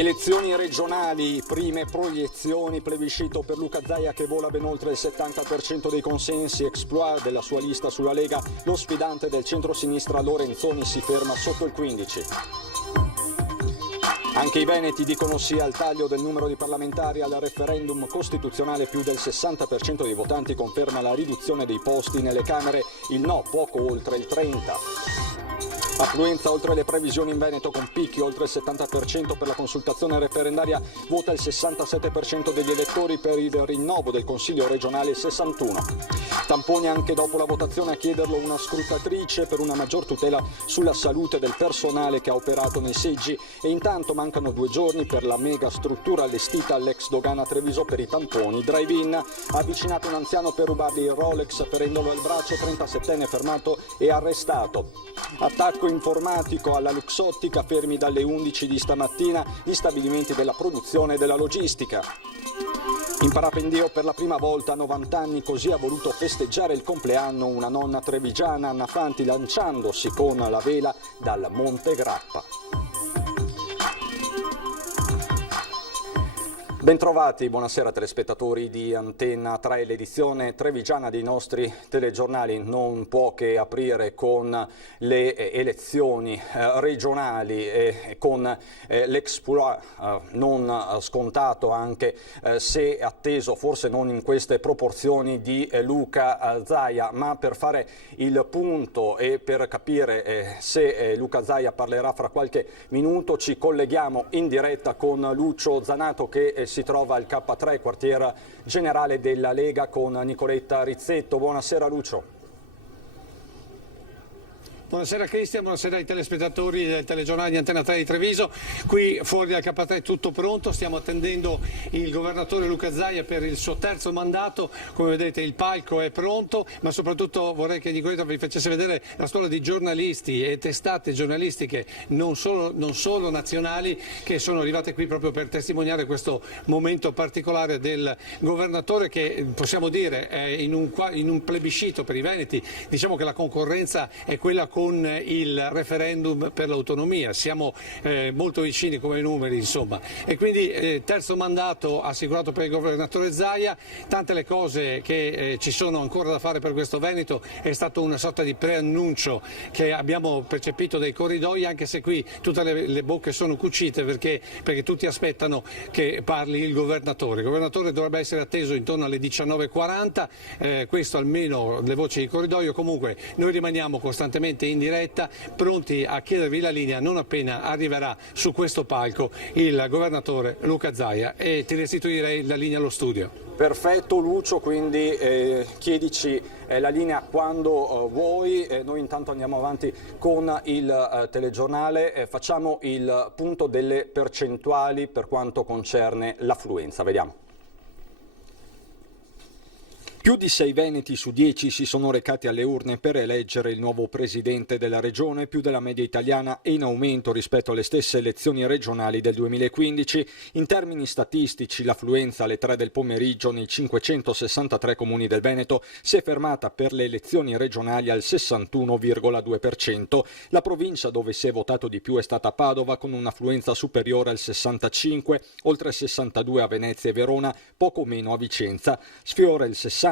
Elezioni regionali, prime proiezioni, plebiscito per Luca Zaia che vola ben oltre il 70% dei consensi, exploit della sua lista sulla Lega, lo sfidante del centro-sinistra Lorenzoni si ferma sotto il 15%. Anche i veneti dicono sì al taglio del numero di parlamentari al referendum costituzionale, più del 60% dei votanti conferma la riduzione dei posti nelle Camere, il no poco oltre il 30%. Affluenza oltre le previsioni in Veneto con picchi oltre il 70% per la consultazione referendaria, vota il 67% degli elettori, per il rinnovo del Consiglio regionale il 61%. Tamponi anche dopo la votazione, a chiederlo una scrutatrice per una maggior tutela sulla salute del personale che ha operato nei seggi, e intanto mancano 2 giorni per la mega struttura allestita all'ex dogana Treviso per i tamponi. Drive-in, ha avvicinato un anziano per rubargli il Rolex ferendolo il braccio, 37enne fermato e arrestato. Attacco informatico alla Luxottica, fermi dalle 11 di stamattina gli stabilimenti della produzione e della logistica. In parapendio per la prima volta a 90 anni, così ha voluto festeggiare il compleanno una nonna trevigiana, Anna Fanti, lanciandosi con la vela dal Monte Grappa. Bentrovati, buonasera telespettatori di Antenna 3, l'edizione trevigiana dei nostri telegiornali non può che aprire con le elezioni regionali e con l'exploit non scontato, anche se atteso forse non in queste proporzioni, di Luca Zaia, ma per fare il punto e per capire se Luca Zaia parlerà fra qualche minuto ci colleghiamo in diretta con Lucio Zanato che si trova al K3, quartier generale della Lega, con Nicoletta Rizzetto. Buonasera Lucio. Buonasera Cristian, buonasera ai telespettatori del telegiornale di Antenna 3 di Treviso. Qui fuori dal K3 tutto pronto, stiamo attendendo il governatore Luca Zaia per il suo terzo mandato. Come vedete il palco è pronto, ma soprattutto vorrei che Nicoletta vi facesse vedere la scuola di giornalisti e testate giornalistiche non solo nazionali, che sono arrivate qui proprio per testimoniare questo momento particolare del governatore, che possiamo dire è in un plebiscito per i veneti. Diciamo che la concorrenza è quella con il referendum per l'autonomia, siamo molto vicini come numeri, insomma, e quindi terzo mandato assicurato per il governatore Zaia. Tante le cose che ci sono ancora da fare per questo Veneto, è stato una sorta di preannuncio che abbiamo percepito dai corridoi, anche se qui tutte le bocche sono cucite perché tutti aspettano che parli il governatore. Il governatore dovrebbe essere atteso intorno alle 19:40, questo almeno le voci di corridoio. Comunque noi rimaniamo costantemente in diretta, pronti a chiedervi la linea non appena arriverà su questo palco il governatore Luca Zaia, e ti restituirei la linea allo studio. Perfetto Lucio, quindi chiedici la linea quando vuoi, noi intanto andiamo avanti con il telegiornale, facciamo il punto delle percentuali per quanto concerne l'affluenza, vediamo. Più di 6 veneti su 10 si sono recati alle urne per eleggere il nuovo presidente della regione, più della media italiana e in aumento rispetto alle stesse elezioni regionali del 2015. In termini statistici, l'affluenza alle 3 del pomeriggio nei 563 comuni del Veneto si è fermata per le elezioni regionali al 61,2%. La provincia dove si è votato di più è stata Padova, con un'affluenza superiore al 65%, oltre il 62% a Venezia e Verona, poco meno a Vicenza. Sfiora il 60%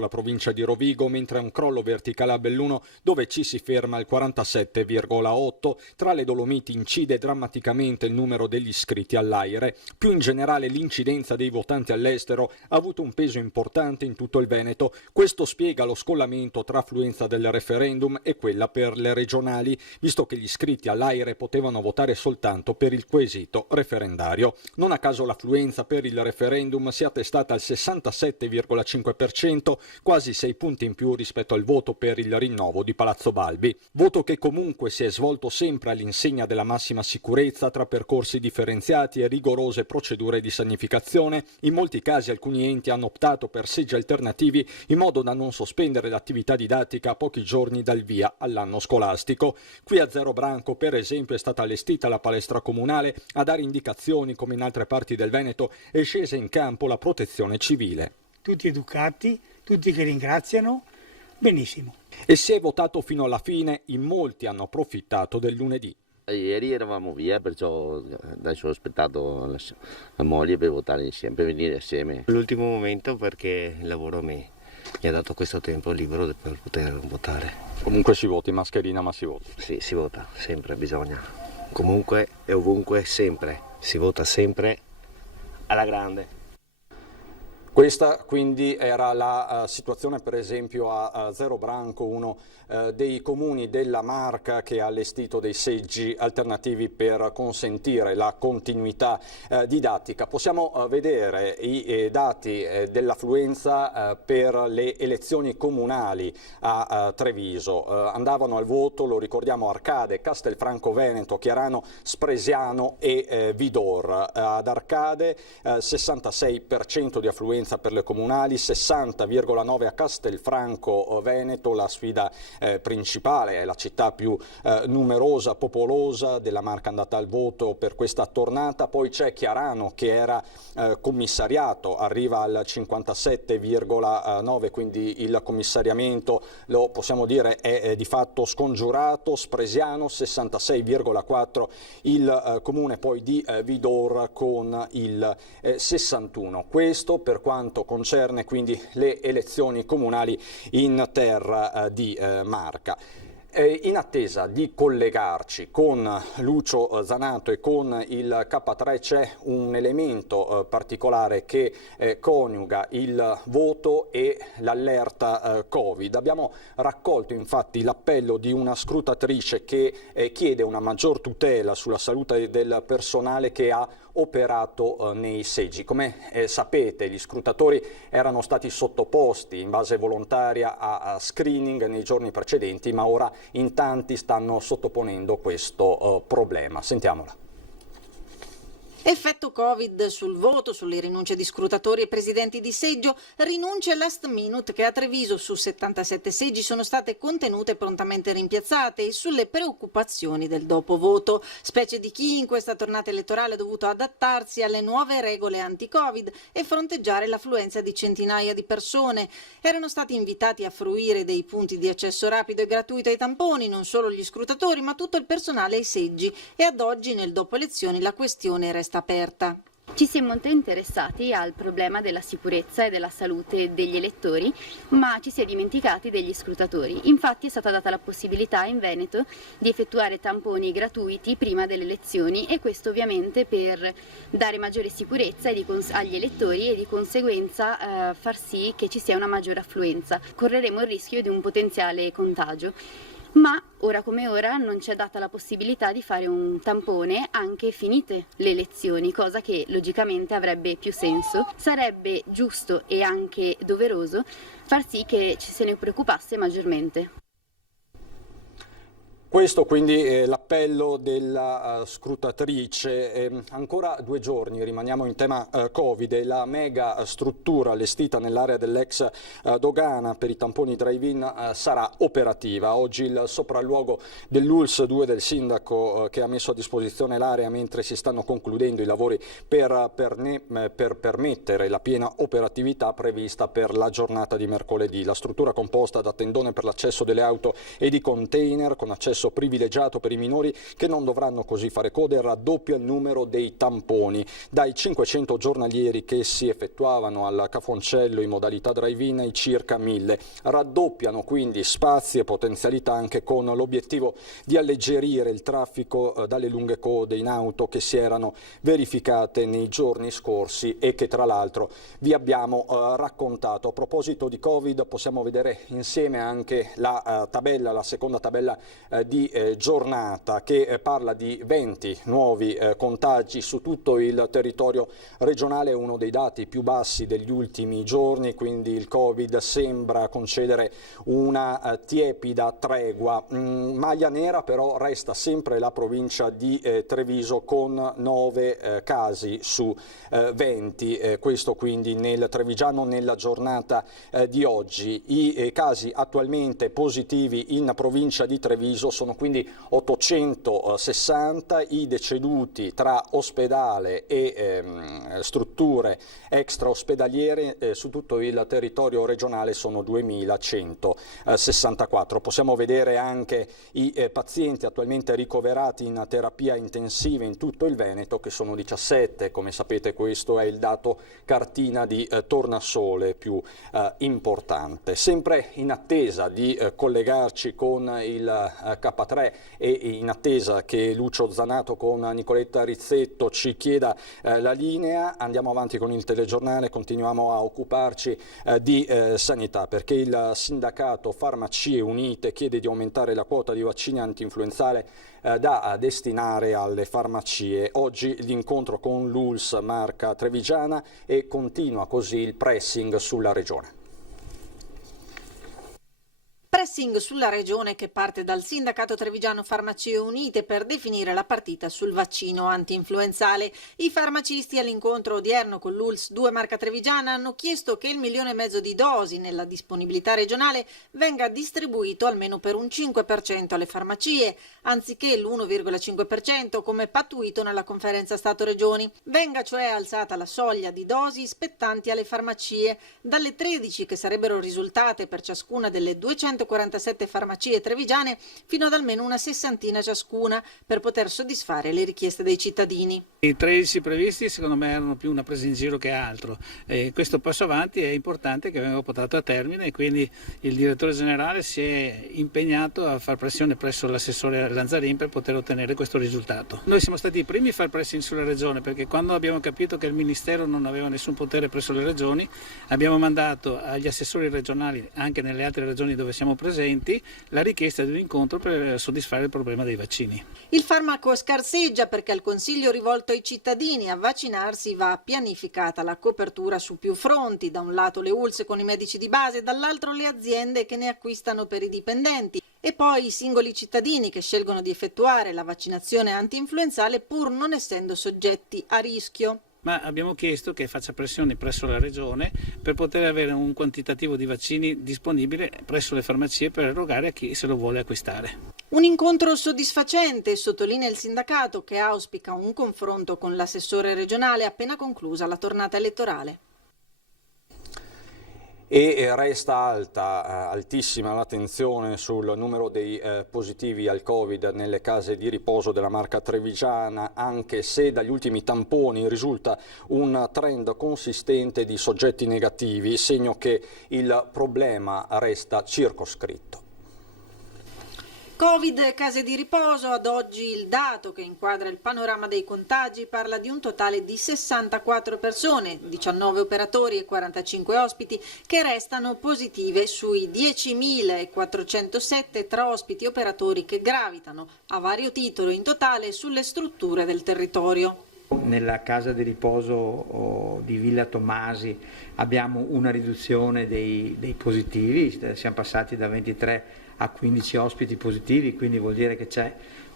la provincia di Rovigo, mentre è un crollo verticale a Belluno, dove ci si ferma al 47,8%. Tra le Dolomiti incide drammaticamente il numero degli iscritti all'AIRE. Più in generale l'incidenza dei votanti all'estero ha avuto un peso importante in tutto il Veneto. Questo spiega lo scollamento tra affluenza del referendum e quella per le regionali, visto che gli iscritti all'AIRE potevano votare soltanto per il quesito referendario. Non a caso l'affluenza per il referendum si è attestata al 67,5%, quasi 6 punti in più rispetto al voto per il rinnovo di Palazzo Balbi. Voto che comunque si è svolto sempre all'insegna della massima sicurezza, tra percorsi differenziati e rigorose procedure di sanificazione. In molti casi alcuni enti hanno optato per seggi alternativi in modo da non sospendere l'attività didattica a pochi giorni dal via all'anno scolastico. Qui a Zero Branco, per esempio, è stata allestita la palestra comunale. A dare indicazioni, come in altre parti del Veneto, è scesa in campo la protezione civile. Tutti educati, tutti che ringraziano, benissimo. E si è votato fino alla fine, in molti hanno approfittato del lunedì. ieri eravamo via, perciò adesso ho aspettato la moglie per votare insieme, per venire assieme. L'ultimo momento perché il lavoro mi ha dato questo tempo libero per poter votare. Comunque si vota in mascherina, ma si vota. Sì, si vota, sempre bisogna. Comunque e ovunque, sempre. Si vota sempre alla grande. Questa quindi era la situazione per esempio a Zero Branco, uno dei comuni della Marca che ha allestito dei seggi alternativi per consentire la continuità didattica. Possiamo vedere i dati dell'affluenza per le elezioni comunali a Treviso. Andavano al voto, lo ricordiamo, Arcade, Castelfranco Veneto, Chiarano, Spresiano e Vidor. Ad Arcade 66% di affluenza per le comunali, 60,9 a Castelfranco Veneto. La sfida principale, è la città più numerosa, popolosa della Marca andata al voto per questa tornata. Poi c'è Chiarano che era commissariato, arriva al 57,9, quindi il commissariamento, lo possiamo dire, è di fatto scongiurato. Spresiano 66,4, il comune poi di Vidor con il 61. Questo per quanto concerne quindi le elezioni comunali in terra di Marca. In attesa di collegarci con Lucio Zanato e con il K3 c'è un elemento particolare che coniuga il voto e l'allerta Covid. Abbiamo raccolto infatti l'appello di una scrutatrice che chiede una maggior tutela sulla salute del personale che ha operato nei seggi. Come sapete, gli scrutatori erano stati sottoposti in base volontaria a screening nei giorni precedenti, ma ora in tanti stanno sottoponendo questo problema. Sentiamola. Effetto Covid sul voto, sulle rinunce di scrutatori e presidenti di seggio, rinunce last minute che a Treviso su 77 seggi sono state contenute e prontamente rimpiazzate, e sulle preoccupazioni del dopovoto, specie di chi in questa tornata elettorale ha dovuto adattarsi alle nuove regole anti-Covid e fronteggiare l'affluenza di centinaia di persone. Erano stati invitati a fruire dei punti di accesso rapido e gratuito ai tamponi, non solo gli scrutatori ma tutto il personale ai seggi, e ad oggi nel dopo elezioni la questione resta aperta. Ci si è molto interessati al problema della sicurezza e della salute degli elettori, ma ci si è dimenticati degli scrutatori. Infatti è stata data la possibilità in Veneto di effettuare tamponi gratuiti prima delle elezioni, e questo ovviamente per dare maggiore sicurezza agli elettori e di conseguenza far sì che ci sia una maggiore affluenza. Correremo il rischio di un potenziale contagio. Ma ora come ora non c'è data la possibilità di fare un tampone anche finite le elezioni, cosa che logicamente avrebbe più senso. Sarebbe giusto e anche doveroso far sì che ci se ne preoccupasse maggiormente. Questo quindi è l'appello della scrutatrice. Ancora 2 giorni, rimaniamo in tema Covid, e la mega struttura allestita nell'area dell'ex dogana per i tamponi drive-in sarà operativa. Oggi il sopralluogo dell'ULSS 2 del sindaco che ha messo a disposizione l'area mentre si stanno concludendo i lavori per permettere la piena operatività prevista per la giornata di mercoledì. La struttura composta da tendone per l'accesso delle auto e di container con accesso privilegiato per i minori che non dovranno così fare code, raddoppia il numero dei tamponi. Dai 500 giornalieri che si effettuavano al Cafoncello in modalità drive-in ai circa 1000. Raddoppiano quindi spazi e potenzialità anche con l'obiettivo di alleggerire il traffico dalle lunghe code in auto che si erano verificate nei giorni scorsi e che tra l'altro vi abbiamo raccontato. A proposito di Covid, possiamo vedere insieme anche la tabella, la seconda tabella di giornata, che parla di 20 nuovi contagi su tutto il territorio regionale, uno dei dati più bassi degli ultimi giorni, quindi il Covid sembra concedere una tiepida tregua. Maglia nera però resta sempre la provincia di Treviso con 9 casi su 20, questo quindi nel trevigiano nella giornata di oggi. I casi attualmente positivi in provincia di Treviso sono quindi 860, i deceduti tra ospedale e strutture extraospedaliere su tutto il territorio regionale sono 2164. Possiamo vedere anche i pazienti attualmente ricoverati in terapia intensiva in tutto il Veneto, che sono 17, come sapete questo è il dato cartina di tornasole più importante. Sempre in attesa di collegarci con il K3 e in attesa che Lucio Zanato con Nicoletta Rizzetto ci chieda la linea, andiamo avanti con il telegiornale, continuiamo a occuparci di sanità, perché il sindacato Farmacie Unite chiede di aumentare la quota di vaccini antinfluenzale da destinare alle farmacie. Oggi l'incontro con l'ULSS Marca Trevigiana e continua così il pressing sulla regione. Pressing sulla regione che parte dal sindacato trevigiano Farmacie Unite per definire la partita sul vaccino antinfluenzale. I farmacisti all'incontro odierno con l'ULSS 2 Marca Trevigiana hanno chiesto che il 1,5 milioni di dosi nella disponibilità regionale venga distribuito almeno per un 5% alle farmacie, anziché l'1,5% come pattuito nella conferenza Stato-Regioni. Venga cioè alzata la soglia di dosi spettanti alle farmacie dalle 13 che sarebbero risultate per ciascuna delle 247 farmacie trevigiane fino ad almeno una 60 ciascuna per poter soddisfare le richieste dei cittadini. I 13 previsti secondo me erano più una presa in giro che altro. Questo passo avanti è importante che venga portato a termine e quindi il direttore generale si è impegnato a far pressione presso l'assessore Lanzarin per poter ottenere questo risultato. Noi siamo stati i primi a far pressing sulla regione, perché quando abbiamo capito che il Ministero non aveva nessun potere presso le regioni abbiamo mandato agli assessori regionali, anche nelle altre regioni dove siamo presenti, la richiesta di un incontro per soddisfare il problema dei vaccini. Il farmaco scarseggia perché al consiglio rivolto ai cittadini a vaccinarsi va pianificata la copertura su più fronti, da un lato le ULSS con i medici di base, dall'altro le aziende che ne acquistano per i dipendenti e poi i singoli cittadini che scelgono di effettuare la vaccinazione antinfluenzale pur non essendo soggetti a rischio. Ma abbiamo chiesto che faccia pressioni presso la regione per poter avere un quantitativo di vaccini disponibile presso le farmacie per erogare a chi se lo vuole acquistare. Un incontro soddisfacente, sottolinea il sindacato, che auspica un confronto con l'assessore regionale appena conclusa la tornata elettorale. E resta altissima l'attenzione sul numero dei positivi al Covid nelle case di riposo della Marca Trevigiana, anche se dagli ultimi tamponi risulta un trend consistente di soggetti negativi, segno che il problema resta circoscritto. Covid e case di riposo, ad oggi il dato che inquadra il panorama dei contagi parla di un totale di 64 persone, 19 operatori e 45 ospiti che restano positive sui 10.407 tra ospiti e operatori che gravitano a vario titolo in totale sulle strutture del territorio. Nella casa di riposo di Villa Tommasi abbiamo una riduzione dei positivi, siamo passati da 23 a 15 ospiti positivi, quindi vuol dire che c'è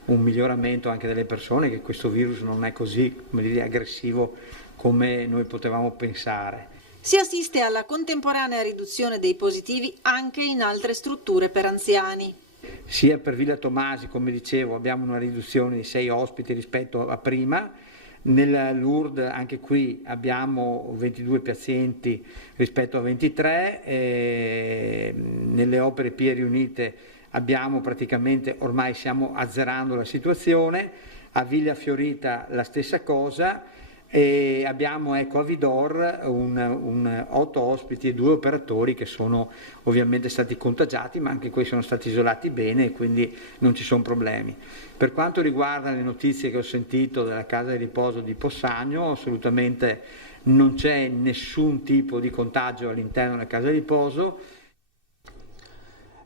un miglioramento anche delle persone, che questo virus non è così, come dire, aggressivo come noi potevamo pensare. Si assiste alla contemporanea riduzione dei positivi anche in altre strutture per anziani. Sia per Villa Tommasi, come dicevo, abbiamo una riduzione di 6 ospiti rispetto a prima. Nella Lourdes anche qui abbiamo 22 pazienti rispetto a 23, nelle Opere Pie riunite abbiamo praticamente, ormai stiamo azzerando la situazione, a Villa Fiorita la stessa cosa e abbiamo a Vidor 8 ospiti e 2 operatori che sono ovviamente stati contagiati, ma anche questi sono stati isolati bene e quindi non ci sono problemi. Per quanto riguarda le notizie che ho sentito della casa di riposo di Possagno, assolutamente non c'è nessun tipo di contagio all'interno della casa di riposo.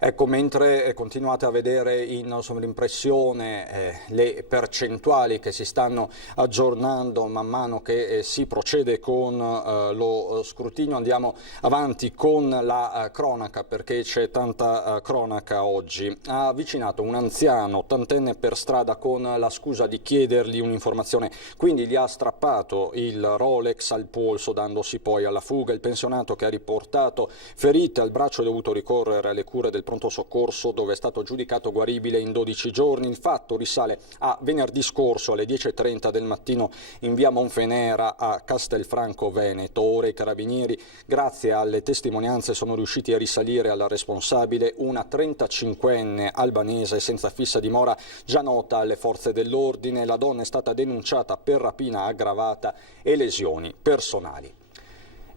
Ecco, mentre continuate a vedere in sovrimpressione le percentuali che si stanno aggiornando man mano che si procede con lo scrutinio, andiamo avanti con la cronaca, perché c'è tanta cronaca oggi. Ha avvicinato un anziano ottantenne per strada con la scusa di chiedergli un'informazione, quindi gli ha strappato il Rolex al polso dandosi poi alla fuga. Il pensionato, che ha riportato ferite al braccio e dovuto ricorrere alle cure del pronto soccorso dove è stato giudicato guaribile in 12 giorni. Il fatto risale a venerdì scorso alle 10:30 del mattino in via Monfenera a Castelfranco Veneto. Ora i carabinieri, grazie alle testimonianze, sono riusciti a risalire alla responsabile, una 35enne albanese senza fissa dimora già nota alle forze dell'ordine. La donna è stata denunciata per rapina aggravata e lesioni personali.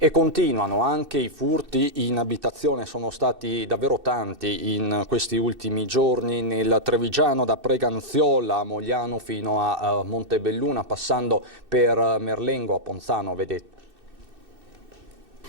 E continuano anche i furti in abitazione, sono stati davvero tanti in questi ultimi giorni nel Trevigiano, da Preganziola a Mogliano fino a Montebelluna, passando per Merlengo a Ponzano, vedete.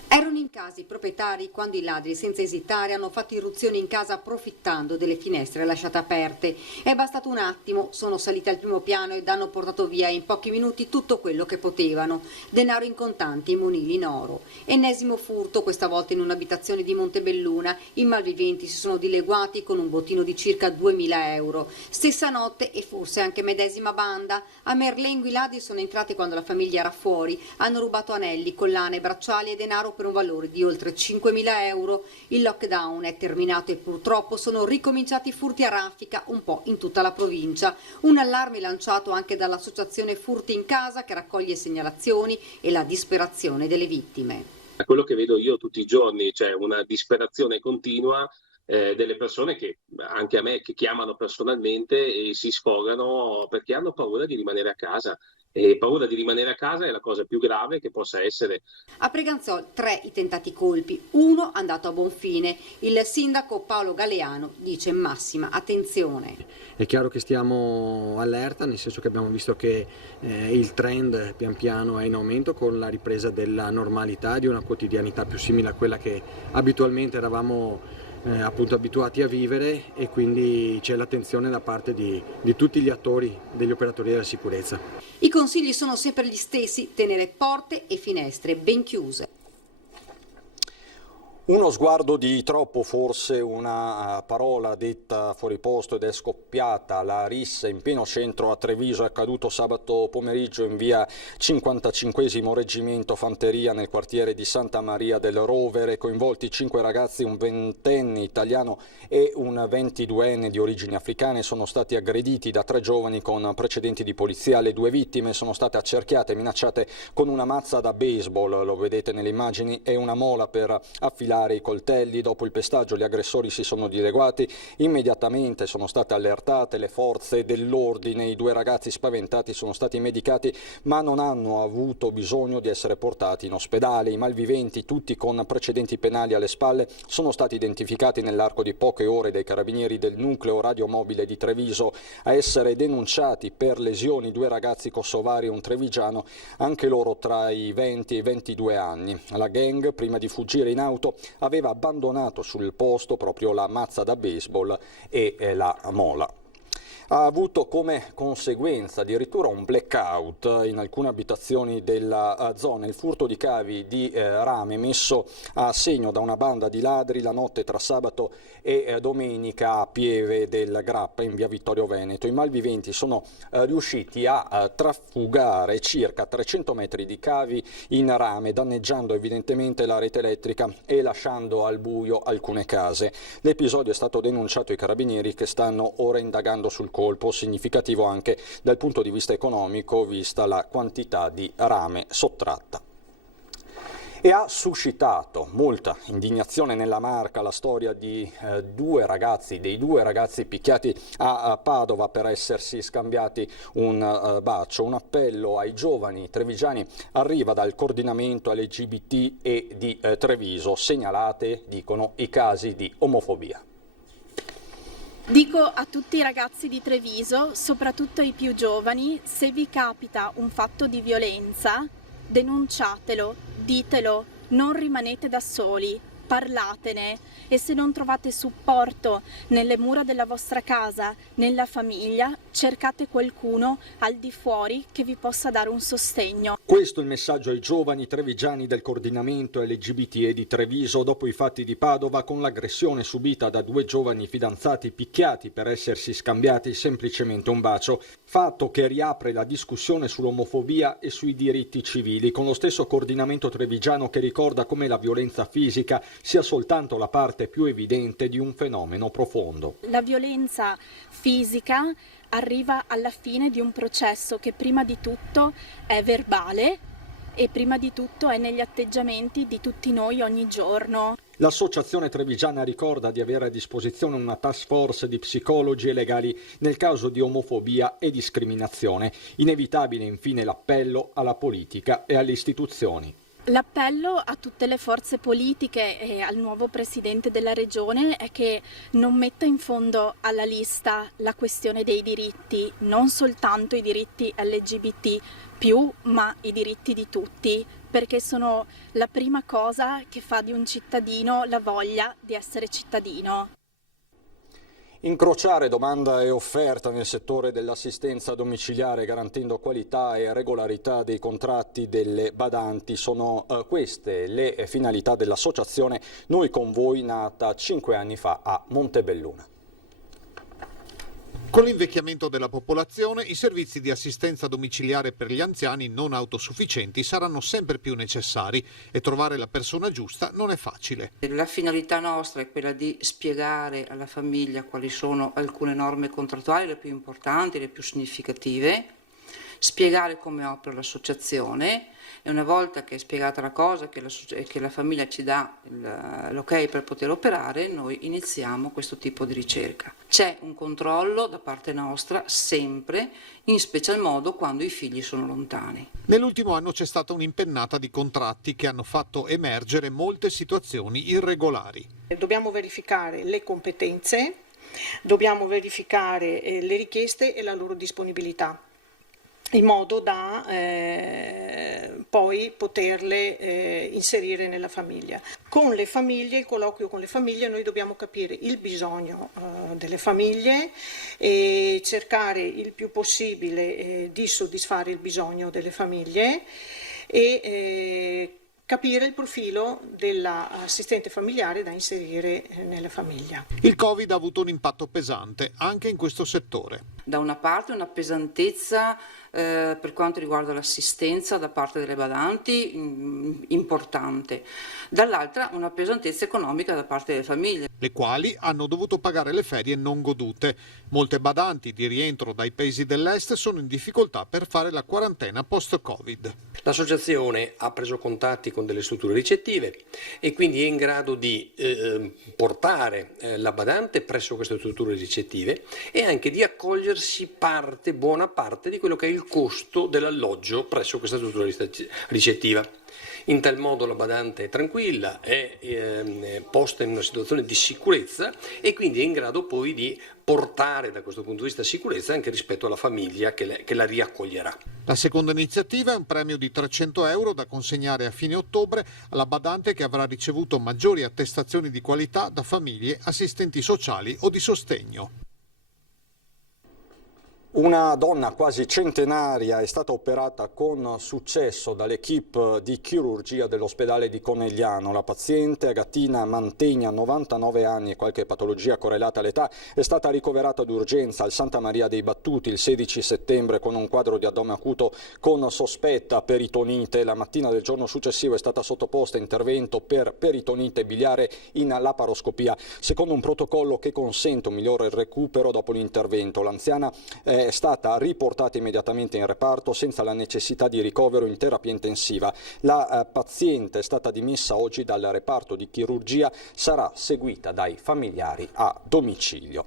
Erano in casa i proprietari quando i ladri senza esitare hanno fatto irruzione in casa approfittando delle finestre lasciate aperte. È bastato un attimo, sono saliti al primo piano ed hanno portato via in pochi minuti tutto quello che potevano. Denaro in contanti e monili in oro. Ennesimo furto, questa volta in un'abitazione di Montebelluna. I malviventi si sono dileguati con un bottino di circa 2.000 euro. Stessa notte e forse anche medesima banda. A Merlengo i ladri sono entrati quando la famiglia era fuori. Hanno rubato anelli, collane, bracciali e denaro per un valore di oltre 5.000 euro. Il lockdown è terminato e purtroppo sono ricominciati i furti a raffica un po' in tutta la provincia. Un allarme lanciato anche dall'associazione Furti in Casa, che raccoglie segnalazioni e la disperazione delle vittime. Quello che vedo io tutti i giorni, c'è una disperazione continua delle persone che anche a me che chiamano personalmente e si sfogano perché hanno paura di rimanere a casa. E paura di rimanere a casa è la cosa più grave che possa essere. A Preganzol 3 i tentati colpi, uno andato a buon fine. Il sindaco Paolo Galeano dice massima attenzione. È chiaro che stiamo allerta, nel senso che abbiamo visto che il trend pian piano è in aumento con la ripresa della normalità, di una quotidianità più simile a quella che abitualmente eravamo appunto abituati a vivere, e quindi c'è l'attenzione da parte di tutti gli attori, degli operatori della sicurezza. I consigli sono sempre gli stessi: tenere porte e finestre ben chiuse. Uno sguardo di troppo, forse una parola detta fuori posto, ed è scoppiata la rissa in pieno centro a Treviso. È accaduto sabato pomeriggio in via 55° Reggimento Fanteria nel quartiere di Santa Maria del Rovere. Coinvolti 5 ragazzi, un 20enne italiano e un 22enne di origini africane. Sono stati aggrediti da 3 giovani con precedenti di polizia. Le 2 vittime sono state accerchiate e minacciate con una mazza da baseball, lo vedete nelle immagini, e una mola per affilare i coltelli. Dopo il pestaggio gli aggressori si sono dileguati. Immediatamente sono state allertate le forze dell'ordine. I 2 ragazzi spaventati sono stati medicati ma non hanno avuto bisogno di essere portati in ospedale. I malviventi, tutti con precedenti penali alle spalle, sono stati identificati nell'arco di poche ore dai carabinieri del nucleo radiomobile di Treviso. A essere denunciati per lesioni 2 ragazzi kosovari e un trevigiano, anche loro tra i 20 e i 22 anni. La gang, prima di fuggire in auto, aveva abbandonato sul posto proprio la mazza da baseball e la mola. Ha avuto come conseguenza addirittura un blackout in alcune abitazioni della zona il furto di cavi di rame messo a segno da una banda di ladri la notte tra sabato e domenica a Pieve del Grappa in via Vittorio Veneto. I malviventi sono riusciti a trafugare circa 300 metri di cavi in rame, danneggiando evidentemente la rete elettrica e lasciando al buio alcune case. L'episodio è stato denunciato ai carabinieri, che stanno ora indagando sul colpo, significativo anche dal punto di vista economico, vista la quantità di rame sottratta. E ha suscitato molta indignazione nella Marca la storia di dei 2 ragazzi picchiati a Padova per essersi scambiati un bacio. Un appello ai giovani trevigiani arriva dal coordinamento LGBT e di Treviso. Segnalate, dicono, i casi di omofobia. Dico a tutti i ragazzi di Treviso, soprattutto ai più giovani, se vi capita un fatto di violenza, denunciatelo, ditelo, non rimanete da soli, parlatene, e se non trovate supporto nelle mura della vostra casa, nella famiglia, cercate qualcuno al di fuori che vi possa dare un sostegno. Questo è il messaggio ai giovani trevigiani del coordinamento LGBTE di Treviso dopo i fatti di Padova, con l'aggressione subita da 2 giovani fidanzati picchiati per essersi scambiati semplicemente un bacio, fatto che riapre la discussione sull'omofobia e sui diritti civili, con lo stesso coordinamento trevigiano che ricorda come la violenza fisica sia soltanto la parte più evidente di un fenomeno profondo. La violenza fisica arriva alla fine di un processo che prima di tutto è verbale e prima di tutto è negli atteggiamenti di tutti noi ogni giorno. L'associazione trevigiana ricorda di avere a disposizione una task force di psicologi e legali nel caso di omofobia e discriminazione. Inevitabile infine l'appello alla politica e alle istituzioni. L'appello a tutte le forze politiche e al nuovo presidente della regione è che non metta in fondo alla lista la questione dei diritti, non soltanto i diritti LGBT+, ma i diritti di tutti, perché sono la prima cosa che fa di un cittadino la voglia di essere cittadino. Incrociare domanda e offerta nel settore dell'assistenza domiciliare garantendo qualità e regolarità dei contratti delle badanti sono queste le finalità dell'associazione Noi con Voi, nata 5 anni fa a Montebelluna. Con l'invecchiamento della popolazione, i servizi di assistenza domiciliare per gli anziani non autosufficienti saranno sempre più necessari e trovare la persona giusta non è facile. La finalità nostra è quella di spiegare alla famiglia quali sono alcune norme contrattuali, le più importanti, le più significative, spiegare come opera l'associazione e una volta che è spiegata la cosa, che la famiglia ci dà l'ok per poter operare, noi iniziamo questo tipo di ricerca. C'è un controllo da parte nostra sempre, in special modo quando i figli sono lontani. Nell'ultimo anno c'è stata un'impennata di contratti che hanno fatto emergere molte situazioni irregolari. Dobbiamo verificare le competenze, dobbiamo verificare le richieste e la loro disponibilità, in modo da poi poterle inserire nella famiglia. Con le famiglie, il colloquio con le famiglie, noi dobbiamo capire il bisogno delle famiglie e cercare il più possibile di soddisfare il bisogno delle famiglie e capire il profilo dell'assistente familiare da inserire nella famiglia. Il Covid ha avuto un impatto pesante anche in questo settore. Da una parte una pesantezza per quanto riguarda l'assistenza da parte delle badanti importante, dall'altra una pesantezza economica da parte delle famiglie, le quali hanno dovuto pagare le ferie non godute. Molte badanti di rientro dai paesi dell'est sono in difficoltà per fare la quarantena post-Covid. L'associazione ha preso contatti con delle strutture ricettive e quindi è in grado di portare la badante presso queste strutture ricettive e anche di accogliersi buona parte di quello che è il costo dell'alloggio presso questa struttura ricettiva. In tal modo la badante è tranquilla, è posta in una situazione di sicurezza e quindi è in grado poi di portare da questo punto di vista sicurezza anche rispetto alla famiglia che la riaccoglierà. La seconda iniziativa è un premio di 300 euro da consegnare a fine ottobre alla badante che avrà ricevuto maggiori attestazioni di qualità da famiglie, assistenti sociali o di sostegno. Una donna quasi centenaria è stata operata con successo dall'equipe di chirurgia dell'ospedale di Conegliano. La paziente, Agatina Mantegna, 99 anni e qualche patologia correlata all'età, è stata ricoverata d'urgenza al Santa Maria dei Battuti il 16 settembre con un quadro di addome acuto con sospetta peritonite. La mattina del giorno successivo è stata sottoposta a intervento per peritonite biliare in laparoscopia, secondo un protocollo che consente un migliore recupero dopo l'intervento. L'anziana è stata riportata immediatamente in reparto senza la necessità di ricovero in terapia intensiva. La paziente è stata dimessa oggi dal reparto di chirurgia, sarà seguita dai familiari a domicilio.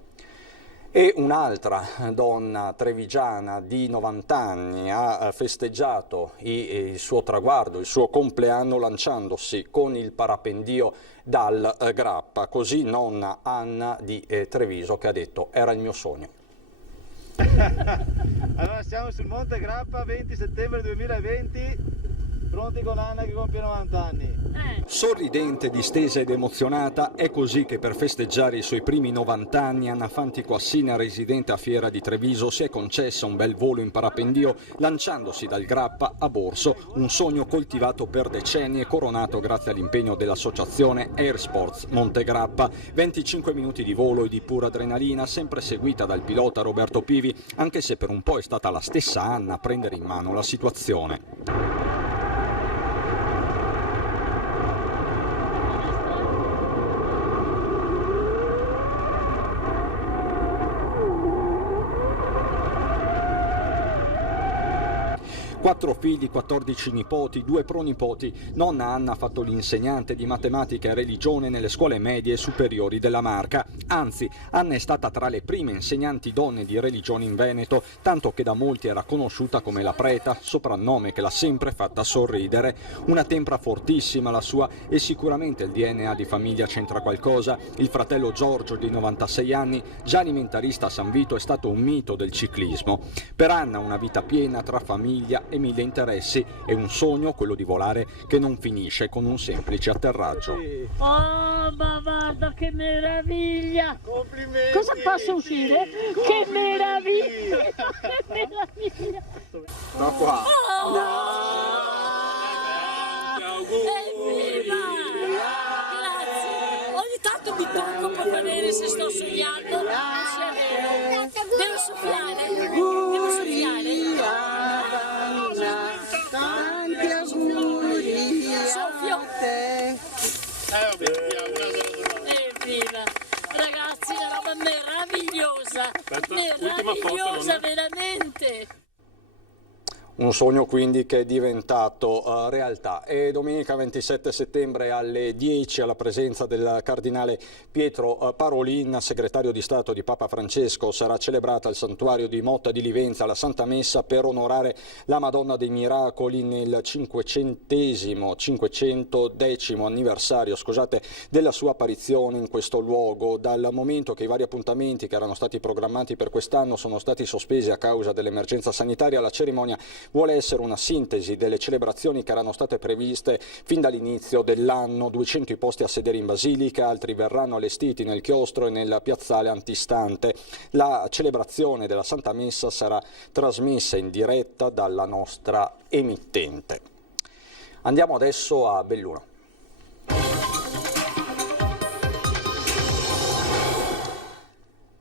E un'altra donna trevigiana di 90 anni ha festeggiato il suo traguardo, il suo compleanno, lanciandosi con il parapendio dal Grappa. Così nonna Anna di Treviso, che ha detto: era il mio sogno. Allora siamo sul Monte Grappa, 20 settembre 2020, Pronti con Anna che compie 90 anni. Sorridente, distesa ed emozionata, è così che per festeggiare i suoi primi 90 anni Anna Fanti Coassina, residente a Fiera di Treviso, si è concessa un bel volo in parapendio lanciandosi dal Grappa a Borso, un sogno coltivato per decenni e coronato grazie all'impegno dell'associazione Air Sports Montegrappa. 25 minuti di volo e di pura adrenalina, sempre seguita dal pilota Roberto Pivi, anche se per un po' è stata la stessa Anna a prendere in mano la situazione. Quattro figli, 14 nipoti, 2 pronipoti. Nonna Anna ha fatto l'insegnante di matematica e religione nelle scuole medie e superiori della Marca. Anzi, Anna è stata tra le prime insegnanti donne di religione in Veneto, tanto che da molti era conosciuta come la preta, soprannome che l'ha sempre fatta sorridere. Una tempra fortissima la sua e sicuramente il DNA di famiglia c'entra qualcosa. Il fratello Giorgio, di 96 anni, già alimentarista a San Vito, è stato un mito del ciclismo. Per Anna una vita piena tra famiglia e 1000 interessi e un sogno, quello di volare, che non finisce con un semplice atterraggio. Oh, ma guarda che meraviglia! Complimenti! Cosa posso uscire? Che meraviglia! Che meraviglia! Da qua! Oh, no! Evviva! Grazie! Ogni tanto mi tocco per vedere se sto sognando, se è vero. Devo soffiare! Devo soffiare! Tanti auguri Soffio! Evviva! Ragazzi, una roba meravigliosa! Meravigliosa, veramente! Un sogno quindi che è diventato realtà. E domenica 27 settembre alle 10, alla presenza del cardinale Pietro Parolin, segretario di Stato di Papa Francesco, sarà celebrata al santuario di Motta di Livenza la Santa Messa per onorare la Madonna dei Miracoli nel 510° anniversario della sua apparizione in questo luogo. Dal momento che i vari appuntamenti che erano stati programmati per quest'anno sono stati sospesi a causa dell'emergenza sanitaria, la cerimonia vuole essere una sintesi delle celebrazioni che erano state previste fin dall'inizio dell'anno. 200 i posti a sedere in basilica, altri verranno allestiti nel chiostro e nel piazzale antistante. La celebrazione della Santa Messa sarà trasmessa in diretta dalla nostra emittente. Andiamo adesso a Belluno.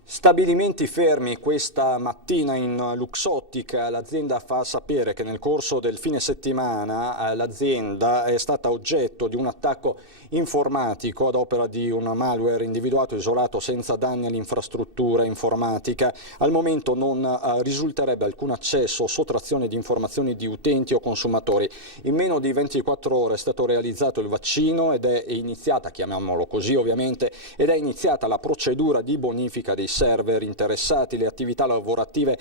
Stabilimenti fermi questa mattina in Luxottica. L'azienda fa sapere che nel corso del fine settimana l'azienda è stata oggetto di un attacco informatico ad opera di un malware individuato e isolato senza danni all'infrastruttura informatica. Al momento non risulterebbe alcun accesso o sottrazione di informazioni di utenti o consumatori. In meno di 24 ore è stato realizzato il vaccino ed è iniziata, chiamiamolo così ovviamente, ed è iniziata la procedura di bonifica dei server interessati. Le attività lavorative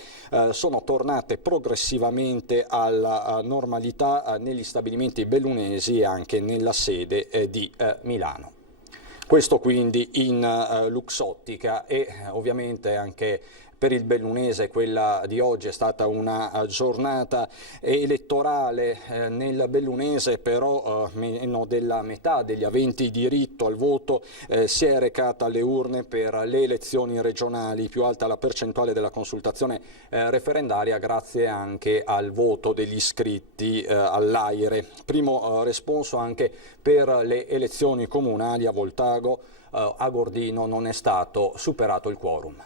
sono tornate progressivamente alla normalità negli stabilimenti bellunesi e anche nella sede di Milano. Questo quindi in Luxottica e ovviamente anche per il bellunese quella di oggi è stata una giornata elettorale. Nel bellunese però meno della metà degli aventi diritto al voto si è recata alle urne per le elezioni regionali, più alta la percentuale della consultazione referendaria grazie anche al voto degli iscritti all'AIRE. Primo responso anche per le elezioni comunali a Voltago, a Gordino non è stato superato il quorum.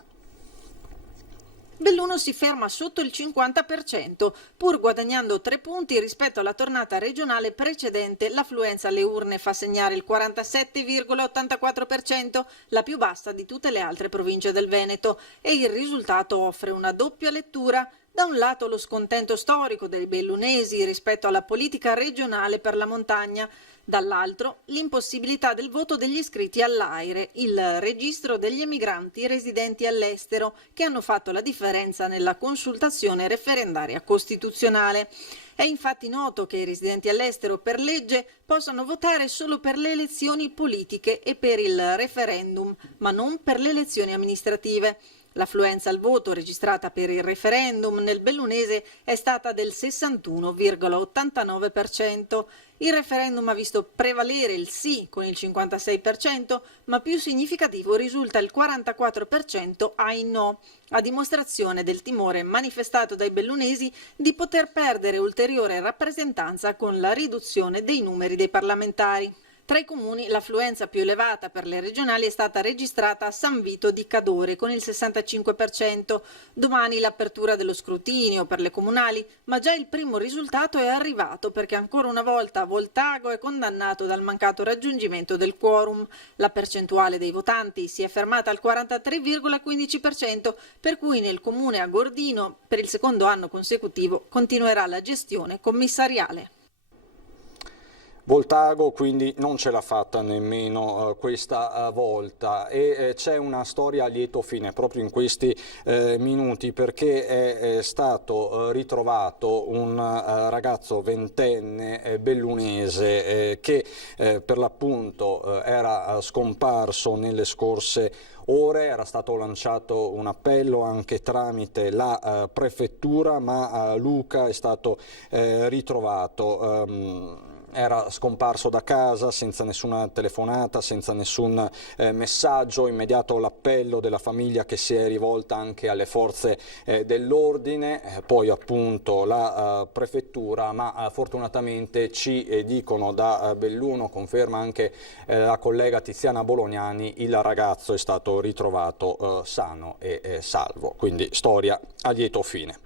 Belluno si ferma sotto il 50%, pur guadagnando 3 punti rispetto alla tornata regionale precedente. L'affluenza alle urne fa segnare il 47,84%, la più bassa di tutte le altre province del Veneto, e il risultato offre una doppia lettura. Da un lato lo scontento storico dei bellunesi rispetto alla politica regionale per la montagna, dall'altro l'impossibilità del voto degli iscritti all'AIRE, il registro degli emigranti residenti all'estero, che hanno fatto la differenza nella consultazione referendaria costituzionale. È infatti noto che i residenti all'estero per legge possano votare solo per le elezioni politiche e per il referendum, ma non per le elezioni amministrative. L'affluenza al voto registrata per il referendum nel bellunese è stata del 61,89%. Il referendum ha visto prevalere il sì con il 56%, ma più significativo risulta il 44% ai no, a dimostrazione del timore manifestato dai bellunesi di poter perdere ulteriore rappresentanza con la riduzione dei numeri dei parlamentari. Tra i comuni l'affluenza più elevata per le regionali è stata registrata a San Vito di Cadore con il 65%. Domani l'apertura dello scrutinio per le comunali, ma già il primo risultato è arrivato perché ancora una volta Voltago è condannato dal mancato raggiungimento del quorum. La percentuale dei votanti si è fermata al 43,15%, per cui nel comune agordino per il secondo anno consecutivo continuerà la gestione commissariale. Voltago quindi non ce l'ha fatta nemmeno questa volta e c'è una storia a lieto fine proprio in questi minuti, perché è stato ritrovato un ragazzo ventenne bellunese che per l'appunto era scomparso nelle scorse ore. Era stato lanciato un appello anche tramite la prefettura, ma Luca è stato ritrovato. Era scomparso da casa senza nessuna telefonata, senza nessun messaggio. Immediato l'appello della famiglia che si è rivolta anche alle forze dell'ordine, poi appunto la prefettura, ma fortunatamente ci dicono da Belluno, conferma anche la collega Tiziana Bolognani, il ragazzo è stato ritrovato sano e salvo, quindi storia a lieto fine.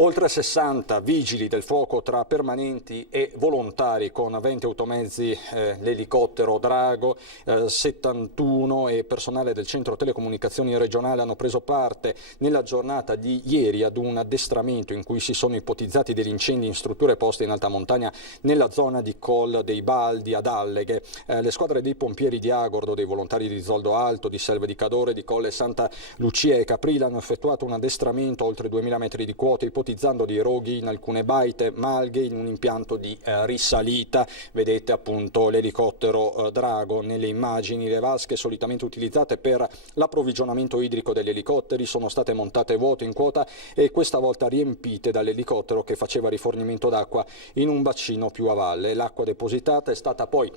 Oltre 60 vigili del fuoco tra permanenti e volontari con 20 automezzi, l'elicottero Drago, 71 e personale del centro telecomunicazioni regionale hanno preso parte nella giornata di ieri ad un addestramento in cui si sono ipotizzati degli incendi in strutture poste in alta montagna nella zona di Col dei Baldi ad Alleghe. Le squadre dei pompieri di Agordo, dei volontari di Zoldo Alto, di Selve di Cadore, di Colle Santa Lucia e Caprile hanno effettuato un addestramento a oltre 2000 metri di quota, ipotizzando di roghi in alcune baite, malghe in un impianto di risalita. Vedete appunto l'elicottero Drago nelle immagini. Le vasche solitamente utilizzate per l'approvvigionamento idrico degli elicotteri sono state montate vuote in quota e questa volta riempite dall'elicottero che faceva rifornimento d'acqua in un bacino più a valle. L'acqua depositata è stata poi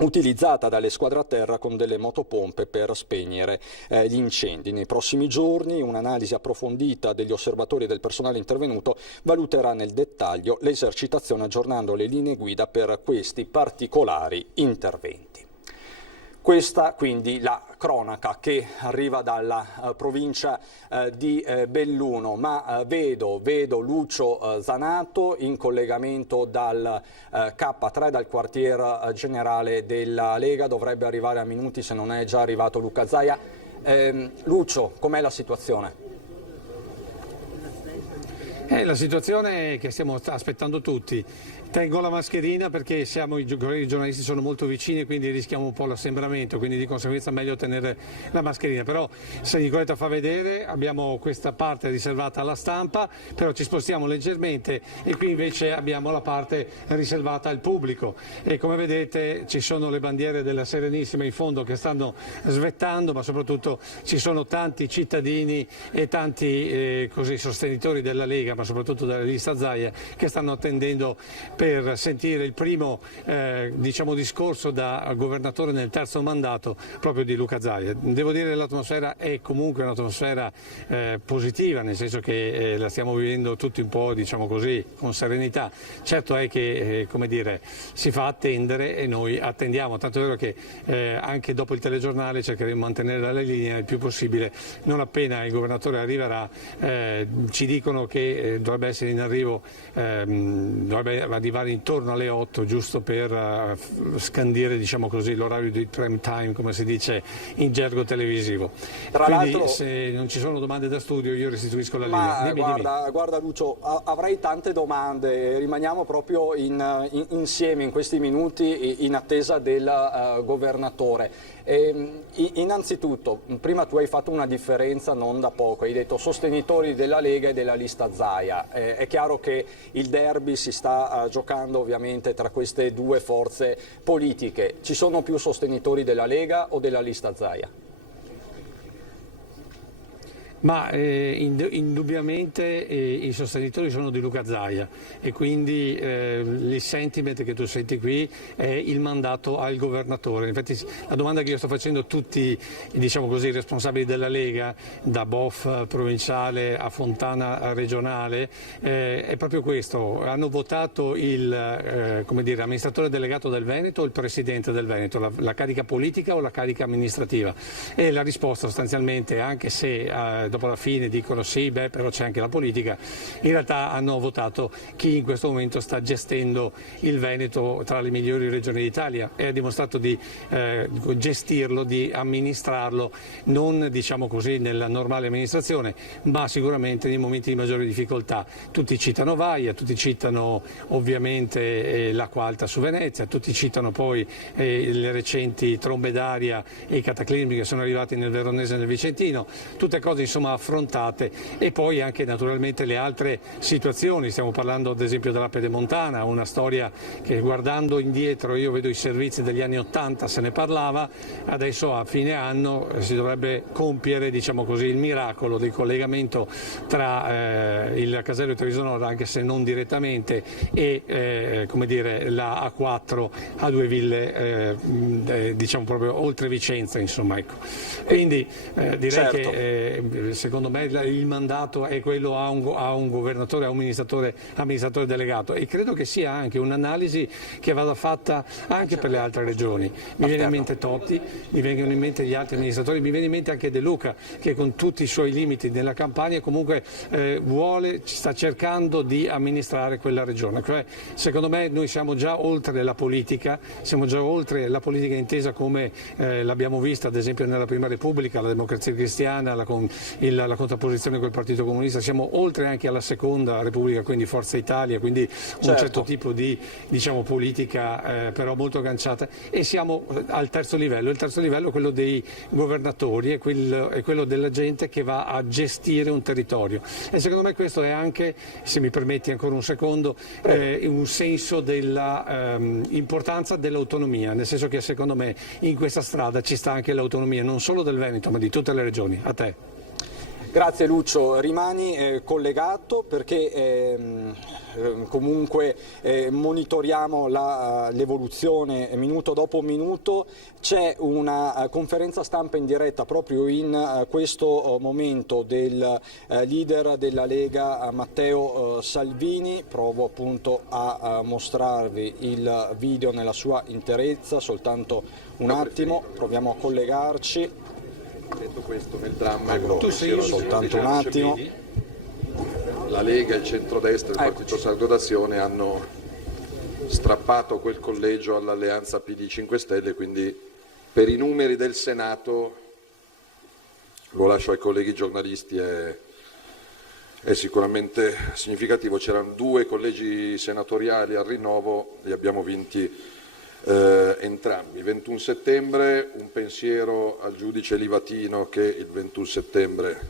utilizzata dalle squadre a terra con delle motopompe per spegnere gli incendi. Nei prossimi giorni un'analisi approfondita degli osservatori e del personale intervenuto valuterà nel dettaglio l'esercitazione, aggiornando le linee guida per questi particolari interventi. Questa quindi la cronaca che arriva dalla provincia di Belluno, ma vedo Lucio Zanato in collegamento dal K3, dal quartier generale della Lega. Dovrebbe arrivare a minuti, se non è già arrivato Luca Zaia. Lucio, com'è la situazione? La situazione che stiamo aspettando tutti. Tengo la mascherina perché i giornalisti sono molto vicini e quindi rischiamo un po' l'assembramento, quindi di conseguenza è meglio tenere la mascherina. Però se Nicoletta fa vedere abbiamo questa parte riservata alla stampa, però ci spostiamo leggermente e qui invece abbiamo la parte riservata al pubblico e come vedete ci sono le bandiere della Serenissima in fondo che stanno svettando, ma soprattutto ci sono tanti cittadini e tanti sostenitori della Lega, ma soprattutto della lista Zaia, che stanno attendendo per sentire il primo discorso da governatore nel terzo mandato proprio di Luca Zaia. Devo dire che l'atmosfera è comunque un'atmosfera positiva, nel senso che la stiamo vivendo tutti un po' con serenità. Certo è che si fa attendere e noi attendiamo, tanto è vero che anche dopo il telegiornale cercheremo di mantenere la linea il più possibile. Non appena il governatore arriverà ci dicono che dovrebbe essere in arrivo, dovrebbe arrivare intorno alle 8, giusto per scandire l'orario di prime time, come si dice in gergo televisivo. Quindi se non ci sono domande da studio io restituisco la linea. Guarda Lucio, avrei tante domande, rimaniamo proprio insieme in questi minuti in attesa del governatore. Innanzitutto, prima tu hai fatto una differenza non da poco, hai detto sostenitori della Lega e della lista Zaia. È chiaro che il derby si sta giocando ovviamente tra queste due forze politiche. Ci sono più sostenitori della Lega o della lista Zaia? Ma indubbiamente i sostenitori sono di Luca Zaia e quindi il sentiment che tu senti qui è il mandato al governatore. Infatti la domanda che io sto facendo a tutti, diciamo così, i responsabili della Lega, da Bof provinciale a Fontana regionale, è proprio questo: hanno votato l'amministratore delegato del Veneto o il presidente del Veneto, la carica politica o la carica amministrativa? E la risposta sostanzialmente, anche se dopo la fine dicono sì, però c'è anche la politica, in realtà hanno votato chi in questo momento sta gestendo il Veneto tra le migliori regioni d'Italia e ha dimostrato di gestirlo, di amministrarlo, non diciamo così nella normale amministrazione, ma sicuramente nei momenti di maggiore difficoltà. Tutti citano Vaia, tutti citano ovviamente l'acqua alta su Venezia, tutti citano poi le recenti trombe d'aria e i cataclismi che sono arrivati nel Veronese e nel Vicentino, tutte cose insomma affrontate, e poi anche naturalmente le altre situazioni. Stiamo parlando ad esempio della Pedemontana, una storia che, guardando indietro, io vedo i servizi degli anni 80, se ne parlava, adesso a fine anno si dovrebbe compiere, diciamo così, il miracolo del collegamento tra il casello di Treviso Nord, anche se non direttamente, e come dire, la A4 a Due Ville, diciamo proprio oltre Vicenza, insomma, ecco. Quindi direi certo che secondo me il mandato è quello a un governatore, a un amministratore delegato, e credo che sia anche un'analisi che vada fatta anche per le altre regioni. Mi viene in mente Totti, mi vengono in mente gli altri amministratori, mi viene in mente anche De Luca, che con tutti i suoi limiti nella campagna comunque sta cercando di amministrare quella regione. Cioè, secondo me noi siamo già oltre la politica, siamo già oltre la politica intesa come l'abbiamo vista ad esempio nella Prima Repubblica, la Democrazia Cristiana, la contrapposizione col Partito Comunista, siamo oltre anche alla Seconda Repubblica, quindi Forza Italia, quindi un certo tipo di, diciamo, politica però molto agganciata, e siamo al terzo livello. Il terzo livello è quello dei governatori, è quello della gente che va a gestire un territorio, e secondo me questo è anche, se mi permetti ancora un secondo, un senso della importanza dell'autonomia, nel senso che secondo me in questa strada ci sta anche l'autonomia non solo del Veneto ma di tutte le regioni. A te. Grazie Lucio, rimani collegato perché comunque monitoriamo l'evoluzione minuto dopo minuto. C'è una conferenza stampa in diretta proprio in questo momento del leader della Lega Matteo Salvini. Provo appunto a mostrarvi il video nella sua interezza, soltanto un attimo, proviamo a collegarci. Detto questo, nel dramma soltanto un attimo. La Lega, il centrodestra e il Partito Sardo d'Azione hanno strappato quel collegio all'alleanza PD 5 Stelle, quindi per i numeri del Senato, lo lascio ai colleghi giornalisti, è sicuramente significativo. C'erano 2 collegi senatoriali al rinnovo, li abbiamo vinti entrambi. 21 settembre, un pensiero al giudice Livatino che il 21 settembre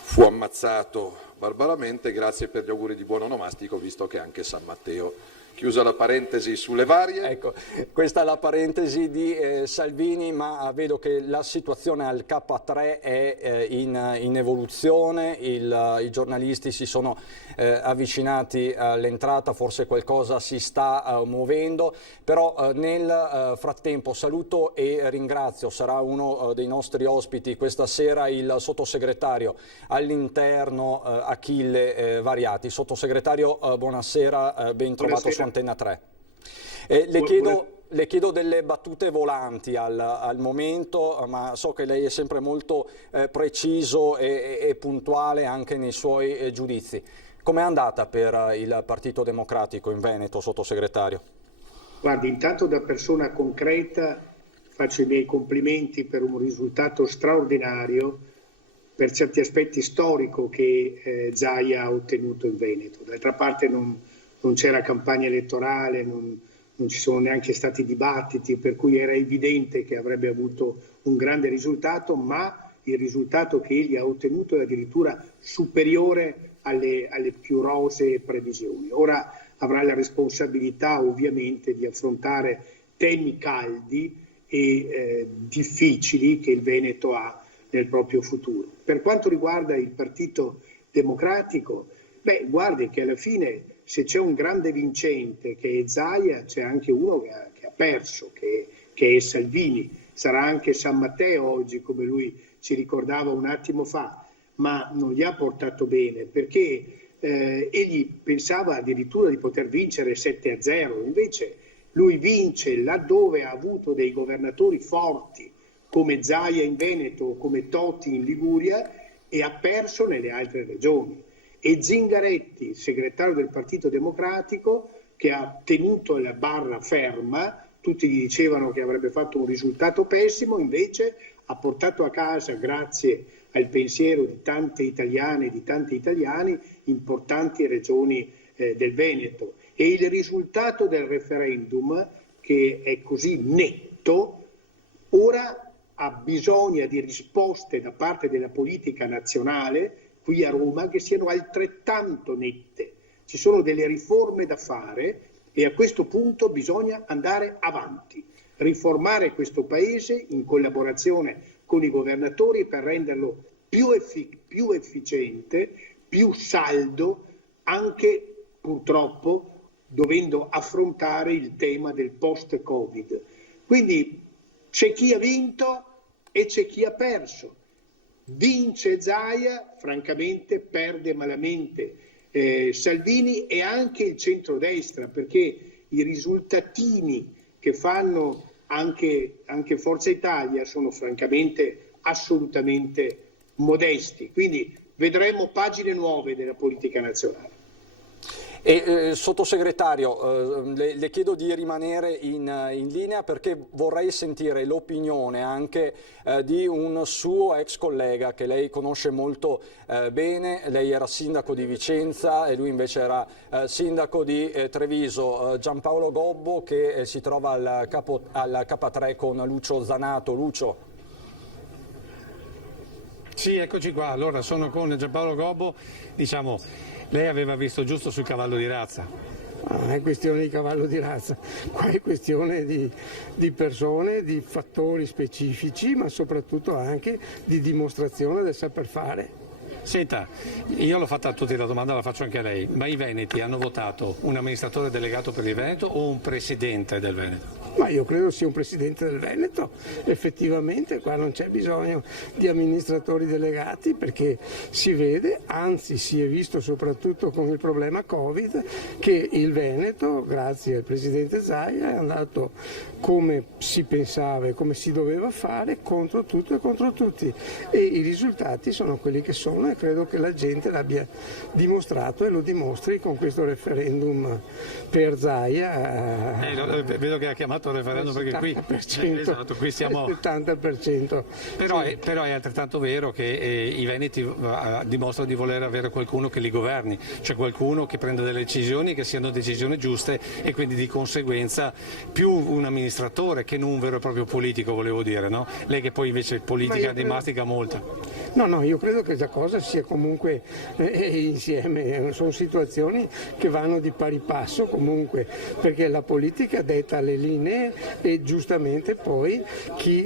fu ammazzato barbaramente. Grazie per gli auguri di buon onomastico, visto che anche San Matteo. Chiusa la parentesi sulle varie. Ecco, questa è la parentesi di Salvini, ma vedo che la situazione al K3 è in evoluzione, i giornalisti si sono avvicinati all'entrata, forse qualcosa si sta muovendo, però nel frattempo saluto e ringrazio, sarà uno dei nostri ospiti questa sera, il sottosegretario all'interno Achille Variati. Sottosegretario, buonasera, ben trovato su Antenna 3. Le chiedo delle battute volanti al momento, ma so che lei è sempre molto preciso e puntuale anche nei suoi giudizi. Com'è andata per il Partito Democratico in Veneto, sottosegretario? Guardi, intanto da persona concreta faccio i miei complimenti per un risultato straordinario, per certi aspetti storico, che Zaia ha ottenuto in Veneto. D'altra parte non c'era campagna elettorale, non ci sono neanche stati dibattiti, per cui era evidente che avrebbe avuto un grande risultato, ma il risultato che egli ha ottenuto è addirittura superiore alle più rosee previsioni. Ora avrà la responsabilità ovviamente di affrontare temi caldi e difficili che il Veneto ha nel proprio futuro. Per quanto riguarda il Partito Democratico, guardi che alla fine se c'è un grande vincente che è Zaia, c'è anche uno che ha perso, che è Salvini. Sarà anche San Matteo oggi, come lui ci ricordava un attimo fa, ma non gli ha portato bene, perché egli pensava addirittura di poter vincere 7-0, invece lui vince laddove ha avuto dei governatori forti, come Zaia in Veneto, come Totti in Liguria, e ha perso nelle altre regioni. E Zingaretti, segretario del Partito Democratico, che ha tenuto la barra ferma, tutti gli dicevano che avrebbe fatto un risultato pessimo, invece ha portato a casa, grazie al pensiero di tante italiane e di tanti italiani, importanti regioni del Veneto. E il risultato del referendum, che è così netto, ora ha bisogno di risposte da parte della politica nazionale, qui a Roma, che siano altrettanto nette. Ci sono delle riforme da fare e a questo punto bisogna andare avanti, riformare questo Paese in collaborazione con i governatori per renderlo più efficiente, più saldo, anche purtroppo dovendo affrontare il tema del post-Covid. Quindi c'è chi ha vinto e c'è chi ha perso. Vince Zaia, francamente perde malamente Salvini e anche il centrodestra, perché i risultatini che fanno anche Forza Italia sono francamente assolutamente modesti. Quindi vedremo pagine nuove della politica nazionale. Sottosegretario, le chiedo di rimanere in linea perché vorrei sentire l'opinione anche di un suo ex collega che lei conosce molto bene. Lei era sindaco di Vicenza e lui invece era sindaco di Treviso, Giampaolo Gobbo, che si trova al K3 con Lucio Zanato. Lucio. Sì, eccoci qua. Allora sono con Giampaolo Gobbo. Diciamo, lei aveva visto giusto sul cavallo di razza. Non è questione di cavallo di razza, qua è questione di persone, di fattori specifici, ma soprattutto anche di dimostrazione del saper fare. Senta, io l'ho fatta a tutti la domanda, la faccio anche a lei, ma i veneti hanno votato un amministratore delegato per il Veneto o un presidente del Veneto? Ma io credo sia un presidente del Veneto, effettivamente qua non c'è bisogno di amministratori delegati perché si vede, anzi si è visto soprattutto con il problema Covid, che il Veneto, grazie al presidente Zaia, è andato come si pensava e come si doveva fare contro tutto e contro tutti e i risultati sono quelli che sono e credo che la gente l'abbia dimostrato e lo dimostri con questo referendum per Zaia. Vedo che ha chiamato il referendum perché qui, esatto, qui siamo... Il 70%. Però è altrettanto vero che i veneti dimostrano di voler avere qualcuno che li governi, cioè qualcuno che prenda delle decisioni che siano decisioni giuste e quindi di conseguenza più un amministratore che non un vero e proprio politico, volevo dire, no? Lei che poi invece politica ne mastica molta. No, io credo che la cosa sia comunque insieme, sono situazioni che vanno di pari passo comunque, perché la politica detta le linee e giustamente poi chi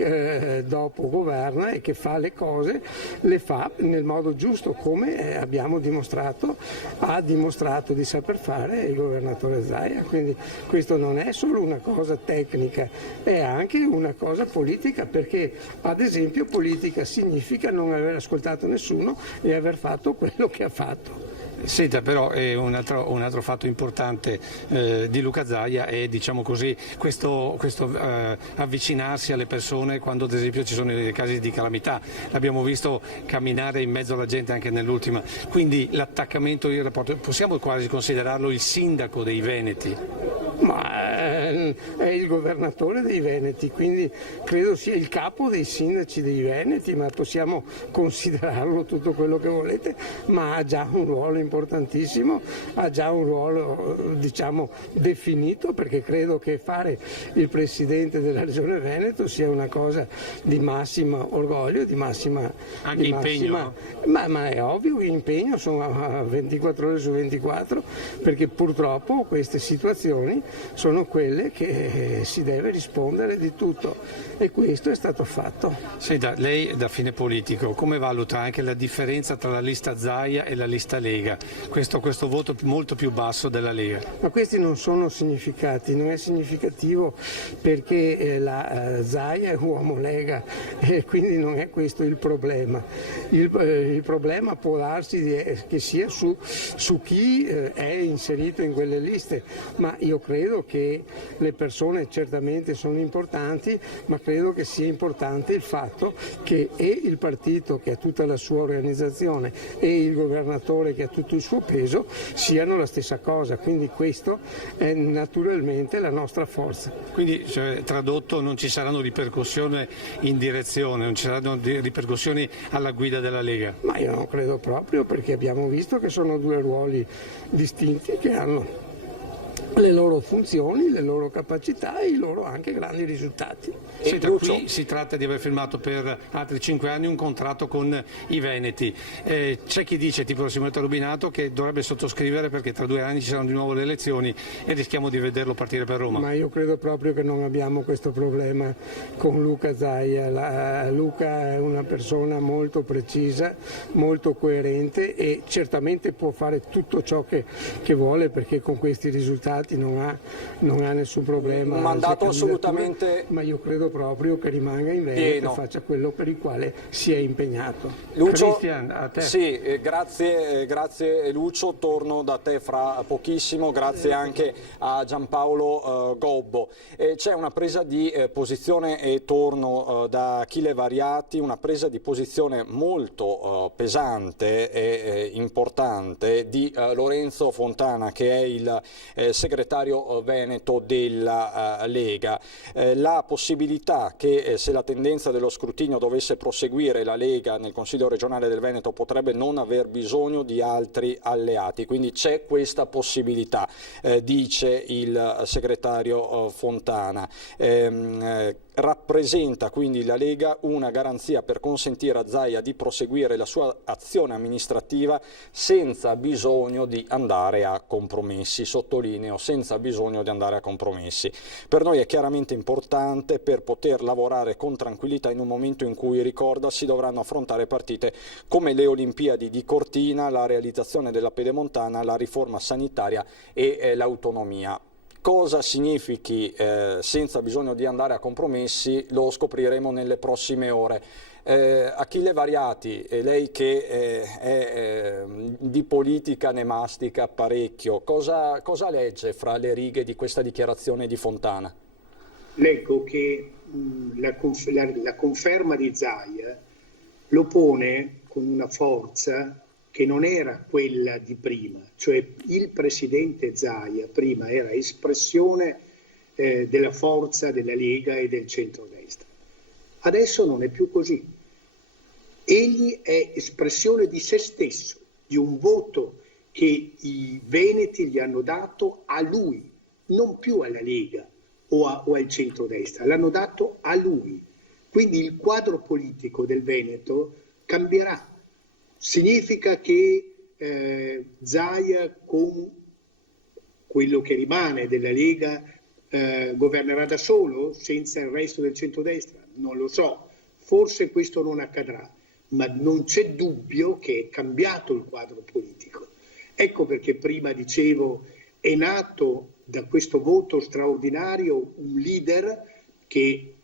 dopo governa e che fa le cose le fa nel modo giusto, come abbiamo dimostrato, ha dimostrato di saper fare il governatore Zaia, quindi questo non è solo una cosa tecnica, è anche una cosa politica, perché ad esempio politica significa non aver ascoltato nessuno e aver fatto quello che ha fatto. Senta, però un altro fatto importante di Luca Zaia è, diciamo così, questo avvicinarsi alle persone quando ad esempio ci sono dei casi di calamità. L'abbiamo visto camminare in mezzo alla gente anche nell'ultima, quindi l'attaccamento, il rapporto, possiamo quasi considerarlo il sindaco dei Veneti? Ma è il governatore dei Veneti, quindi credo sia il capo dei sindaci dei Veneti, ma possiamo considerarlo tutto quello che volete, ma ha già un ruolo importantissimo, ha già un ruolo diciamo definito, perché credo che fare il presidente della regione Veneto sia una cosa di massimo orgoglio, di massima anche impegno, no? ma è ovvio che impegno sono 24 ore su 24, perché purtroppo queste situazioni sono quelle che si deve rispondere di tutto e questo è stato fatto. Senta, lei da fine politico come valuta anche la differenza tra la lista Zaia e la lista Lega? Questo voto molto più basso della Lega. Ma questi non sono significati, non è significativo perché la Zaia è uomo Lega e quindi non è questo il problema. Il problema può darsi che sia su chi è inserito in quelle liste, ma io credo che le persone certamente sono importanti, ma credo che sia importante il fatto che e il partito che ha tutta la sua organizzazione e il governatore che ha tutto il suo peso siano la stessa cosa, quindi questo è naturalmente la nostra forza. Quindi tradotto non ci saranno ripercussioni in direzione, non ci saranno ripercussioni alla guida della Lega? Ma io non credo proprio, perché abbiamo visto che sono due ruoli distinti che hanno le loro funzioni, le loro capacità e i loro anche grandi risultati. Senta, qui si tratta di aver firmato per altri 5 anni un contratto con i Veneti. C'è chi dice, tipo la Simonetta Rubinato, che dovrebbe sottoscrivere perché tra 2 anni ci saranno di nuovo le elezioni e rischiamo di vederlo partire per Roma. Ma io credo proprio che non abbiamo questo problema con Luca Zaia. Luca è una persona molto precisa, molto coerente e certamente può fare tutto ciò che vuole, perché con questi risultati non ha nessun problema. Un mandato assolutamente, ma io credo proprio che rimanga in Veneto e faccia quello per il quale si è impegnato. Lucio, Cristian, a te. Sì, grazie Lucio, torno da te fra pochissimo, grazie anche a Giampaolo Gobbo. C'è una presa di posizione, e torno da Achille Variati, una presa di posizione molto pesante e importante di Lorenzo Fontana, che è il segretario veneto della Lega. La possibilità che se la tendenza dello scrutinio dovesse proseguire, la Lega nel Consiglio regionale del Veneto potrebbe non aver bisogno di altri alleati, quindi c'è questa possibilità, dice il segretario Fontana. Rappresenta quindi la Lega una garanzia per consentire a Zaia di proseguire la sua azione amministrativa senza bisogno di andare a compromessi, sottolineo, senza bisogno di andare a compromessi. Per noi è chiaramente importante per poter lavorare con tranquillità in un momento in cui, ricorda, si dovranno affrontare partite come le Olimpiadi di Cortina, la realizzazione della Pedemontana, la riforma sanitaria e l'autonomia. Cosa significhi senza bisogno di andare a compromessi lo scopriremo nelle prossime ore. Achille Variati, lei che è di politica ne mastica parecchio, cosa legge fra le righe di questa dichiarazione di Fontana? Leggo che la conferma di Zaia lo pone con una forza che non era quella di prima, cioè il presidente Zaia prima era espressione della forza della Lega e del centrodestra. Adesso non è più così. Egli è espressione di se stesso, di un voto che i veneti gli hanno dato a lui, non più alla Lega o al centrodestra, l'hanno dato a lui. Quindi il quadro politico del Veneto cambierà. Significa che Zaia, con quello che rimane della Lega, governerà da solo, senza il resto del centrodestra? Non lo so, forse questo non accadrà, ma non c'è dubbio che è cambiato il quadro politico. Ecco perché prima dicevo, è nato da questo voto straordinario un leader che,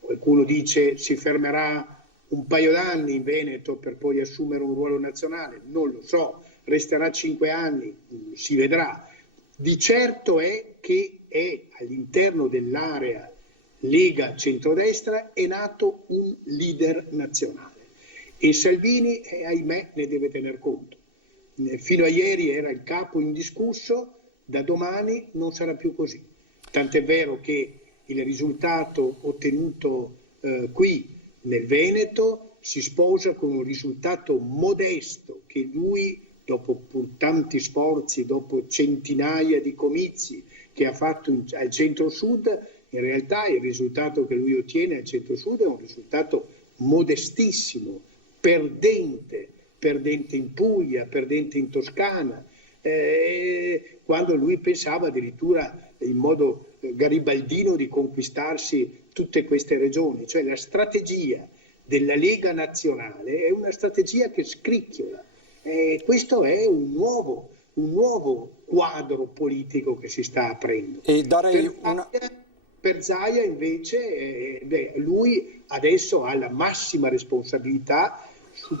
qualcuno dice, si fermerà un paio d'anni in Veneto per poi assumere un ruolo nazionale, non lo so, resterà 5 anni, si vedrà. Di certo è che è all'interno dell'area Lega centrodestra è nato un leader nazionale e Salvini, ahimè, ne deve tener conto. Fino a ieri era il capo indiscusso, da domani non sarà più così. Tant'è vero che il risultato ottenuto qui nel Veneto si sposa con un risultato modesto che lui, dopo tanti sforzi, dopo centinaia di comizi che ha fatto al centro-sud, in realtà il risultato che lui ottiene al centro-sud è un risultato modestissimo, perdente in Puglia, perdente in Toscana, quando lui pensava addirittura in modo garibaldino di conquistarsi tutte queste regioni, cioè la strategia della Lega Nazionale è una strategia che scricchiola. Questo è un nuovo quadro politico che si sta aprendo. E darei per Zaia invece, lui adesso ha la massima responsabilità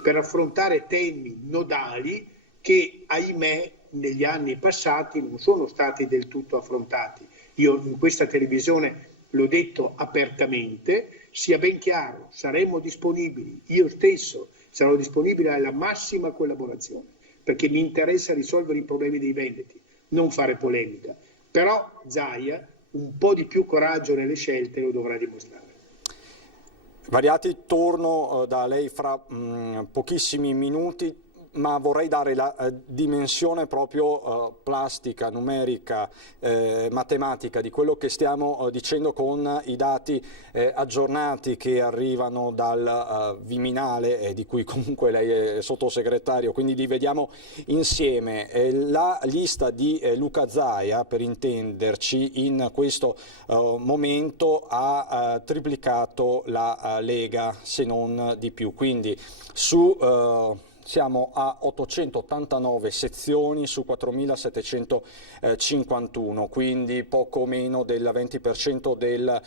per affrontare temi nodali che, ahimè, negli anni passati non sono stati del tutto affrontati. Io in questa televisione l'ho detto apertamente, sia ben chiaro, saremo disponibili, io stesso sarò disponibile alla massima collaborazione, perché mi interessa risolvere i problemi dei veneti, non fare polemica. Però Zaia un po' di più coraggio nelle scelte lo dovrà dimostrare. Variati, torno da lei fra pochissimi minuti, ma vorrei dare la dimensione proprio plastica, numerica, matematica di quello che stiamo dicendo con i dati aggiornati che arrivano dal Viminale, di cui comunque lei è sottosegretario, quindi li vediamo insieme. La lista di Luca Zaia, per intenderci, in questo momento ha triplicato la Lega, se non di più, quindi siamo a 889 sezioni su 4.751, quindi poco meno del 20% del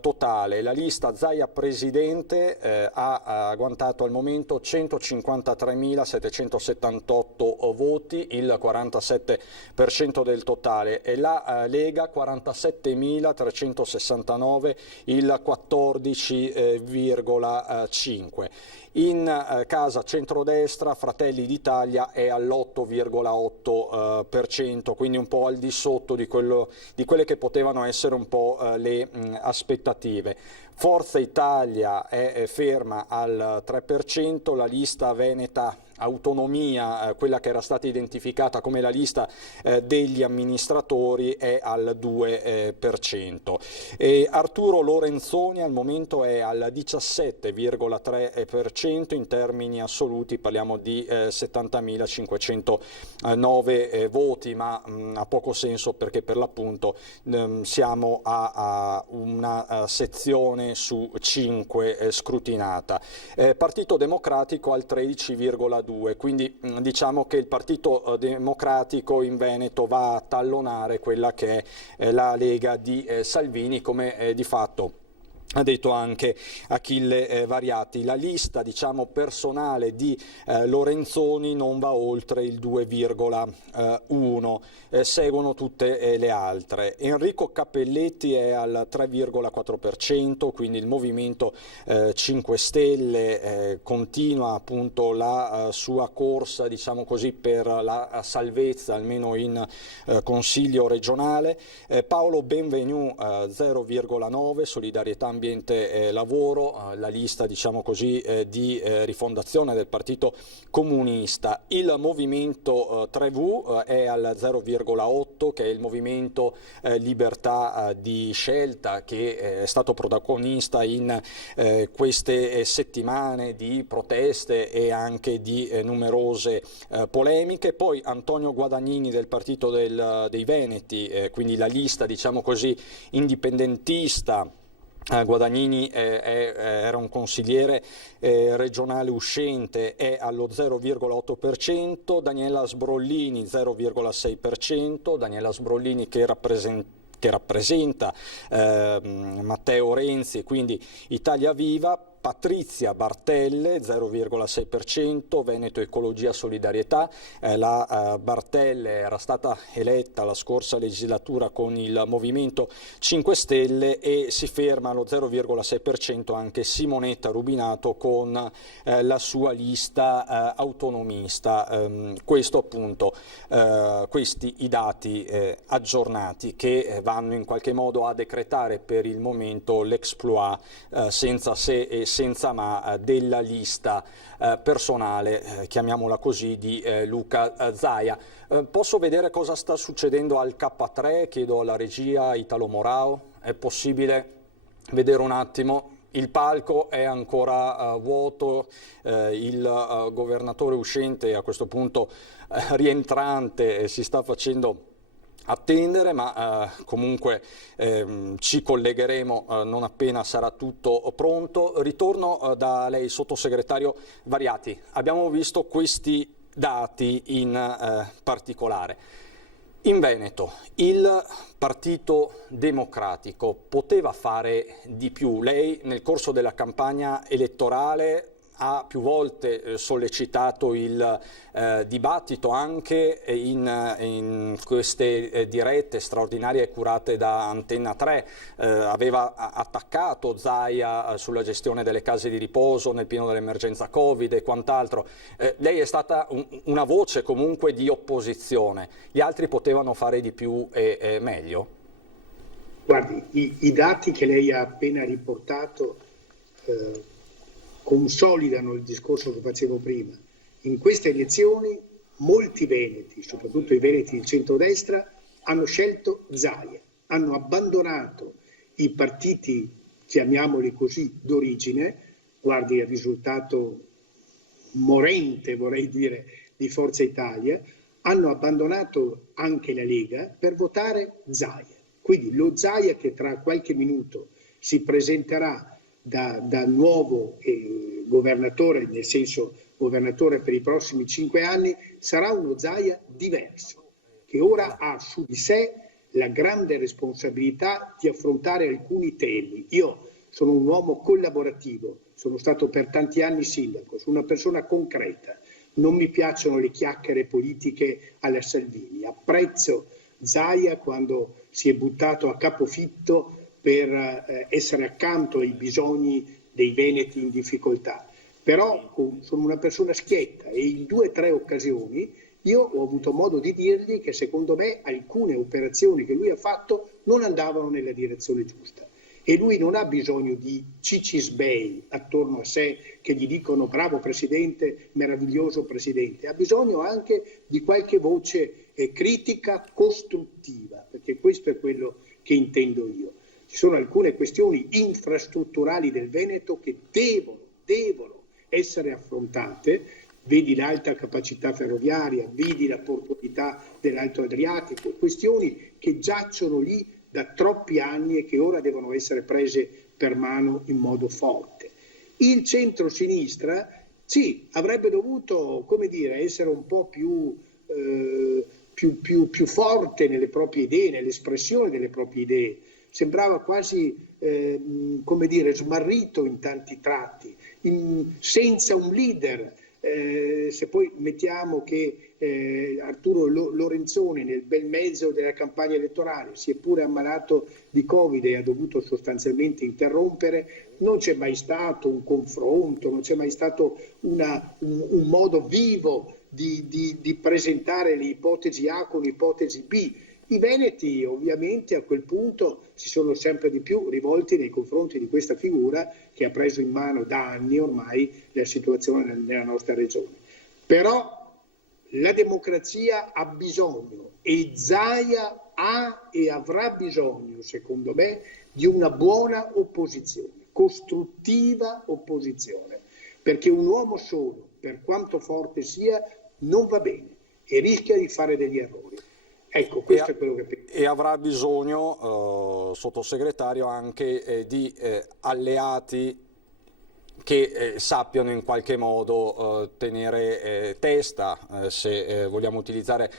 totale. La lista Zaia Presidente ha agguantato al momento 153.778 voti, il 47% del totale, e la Lega 47.369, il 14,5%. In casa centrodestra Fratelli d'Italia è all'8,8%, quindi un po' al di sotto di quelle che potevano essere un po' le aspettative. Forza Italia è ferma al 3%, la lista veneta Autonomia, quella che era stata identificata come la lista degli amministratori, è al 2%. E Arturo Lorenzoni al momento è al 17,3%, in termini assoluti parliamo di 70.509 voti, ma ha poco senso perché per l'appunto siamo a una sezione su 5 scrutinata. Partito Democratico al 13,2%. Quindi diciamo che il Partito Democratico in Veneto va a tallonare quella che è la Lega di Salvini, come di fatto ha detto anche Achille Variati. La lista, diciamo, personale di Lorenzoni non va oltre il 2,1%, seguono tutte le altre. Enrico Cappelletti è al 3,4%, quindi il Movimento 5 Stelle continua appunto la sua corsa, diciamo così, per la salvezza, almeno in Consiglio regionale. Paolo Benvenu 0,9%, Solidarietà Ambiente Lavoro, la lista, diciamo così, di rifondazione del Partito Comunista. Il Movimento 3V è al 0,8%, che è il Movimento Libertà di Scelta, che è stato protagonista in queste settimane di proteste e anche di numerose polemiche. Poi Antonio Guadagnini del Partito dei Veneti, quindi la lista, diciamo così, indipendentista. Guadagnini era un consigliere regionale uscente, è allo 0,8%, Daniela Sbrollini 0,6%, Daniela Sbrollini che rappresenta Matteo Renzi, quindi Italia Viva. Patrizia Bartelle 0,6%, Veneto Ecologia Solidarietà. La Bartelle era stata eletta la scorsa legislatura con il Movimento 5 Stelle e si ferma allo 0,6% anche Simonetta Rubinato con la sua lista autonomista. Questo appunto, questi i dati aggiornati che vanno in qualche modo a decretare per il momento l'exploit senza se e senza ma della lista personale, chiamiamola così, di Luca Zaia. Posso vedere cosa sta succedendo al K3? Chiedo alla regia Italo Morao, è possibile vedere un attimo? Il palco è ancora vuoto, il governatore uscente, a questo punto rientrante, si sta facendo attendere, ma comunque ci collegheremo non appena sarà tutto pronto. Ritorno da lei, sottosegretario Variati. Abbiamo visto questi dati in particolare. In Veneto il Partito Democratico poteva fare di più. Lei nel corso della campagna elettorale ha più volte sollecitato il dibattito anche in queste dirette straordinarie curate da Antenna 3, aveva attaccato Zaia sulla gestione delle case di riposo nel pieno dell'emergenza Covid e quant'altro. Lei è stata una voce comunque di opposizione, gli altri potevano fare di più e meglio? Guardi, i dati che lei ha appena riportato consolidano il discorso che facevo prima. In queste elezioni molti veneti, soprattutto i veneti di centrodestra, hanno scelto Zaia, hanno abbandonato i partiti, chiamiamoli così, d'origine. Guardi il risultato morente, vorrei dire, di Forza Italia, hanno abbandonato anche la Lega per votare Zaia. Quindi lo Zaia che tra qualche minuto si presenterà da nuovo governatore, nel senso governatore per i prossimi 5 anni, sarà uno Zaia diverso, che ora ha su di sé la grande responsabilità di affrontare alcuni temi. Io sono un uomo collaborativo, sono stato per tanti anni sindaco, sono una persona concreta, non mi piacciono le chiacchiere politiche alla Salvini, apprezzo Zaia quando si è buttato a capofitto per essere accanto ai bisogni dei veneti in difficoltà. Però sono una persona schietta e in 2 o 3 occasioni io ho avuto modo di dirgli che secondo me alcune operazioni che lui ha fatto non andavano nella direzione giusta. E lui non ha bisogno di cicisbei attorno a sé che gli dicono bravo Presidente, meraviglioso Presidente, ha bisogno anche di qualche voce critica costruttiva, perché questo è quello che intendo io. Ci sono alcune questioni infrastrutturali del Veneto che devono essere affrontate, vedi l'alta capacità ferroviaria, vedi la portualità dell'Alto Adriatico, questioni che giacciono lì da troppi anni e che ora devono essere prese per mano in modo forte. Il centro-sinistra, sì, avrebbe dovuto, come dire, essere un po' più forte nelle proprie idee, nell'espressione delle proprie idee. Sembrava quasi, come dire, smarrito in tanti tratti, senza un leader. Se poi mettiamo che Arturo Lorenzoni nel bel mezzo della campagna elettorale si è pure ammalato di Covid e ha dovuto sostanzialmente interrompere, non c'è mai stato un confronto, non c'è mai stato un modo vivo di presentare le ipotesi A con l'ipotesi B. I veneti ovviamente a quel punto si sono sempre di più rivolti nei confronti di questa figura che ha preso in mano da anni ormai la situazione nella nostra regione. Però la democrazia ha bisogno e Zaia ha e avrà bisogno, secondo me, di una buona opposizione, costruttiva opposizione, perché un uomo solo, per quanto forte sia, non va bene e rischia di fare degli errori. Ecco, questo è quello che penso. E avrà bisogno, sottosegretario, anche di alleati che sappiano in qualche modo tenere testa, se vogliamo utilizzare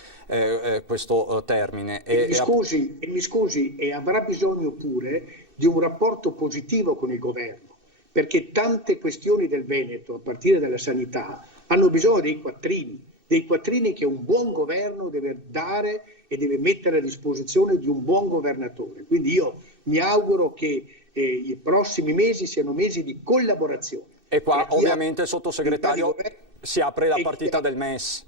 questo termine. Mi scusi, e avrà bisogno pure di un rapporto positivo con il governo, perché tante questioni del Veneto, a partire dalla sanità, hanno bisogno dei quattrini che un buon governo deve dare e deve mettere a disposizione di un buon governatore. Quindi io mi auguro che i prossimi mesi siano mesi di collaborazione. E qua ovviamente, sottosegretario, si apre la partita del MES.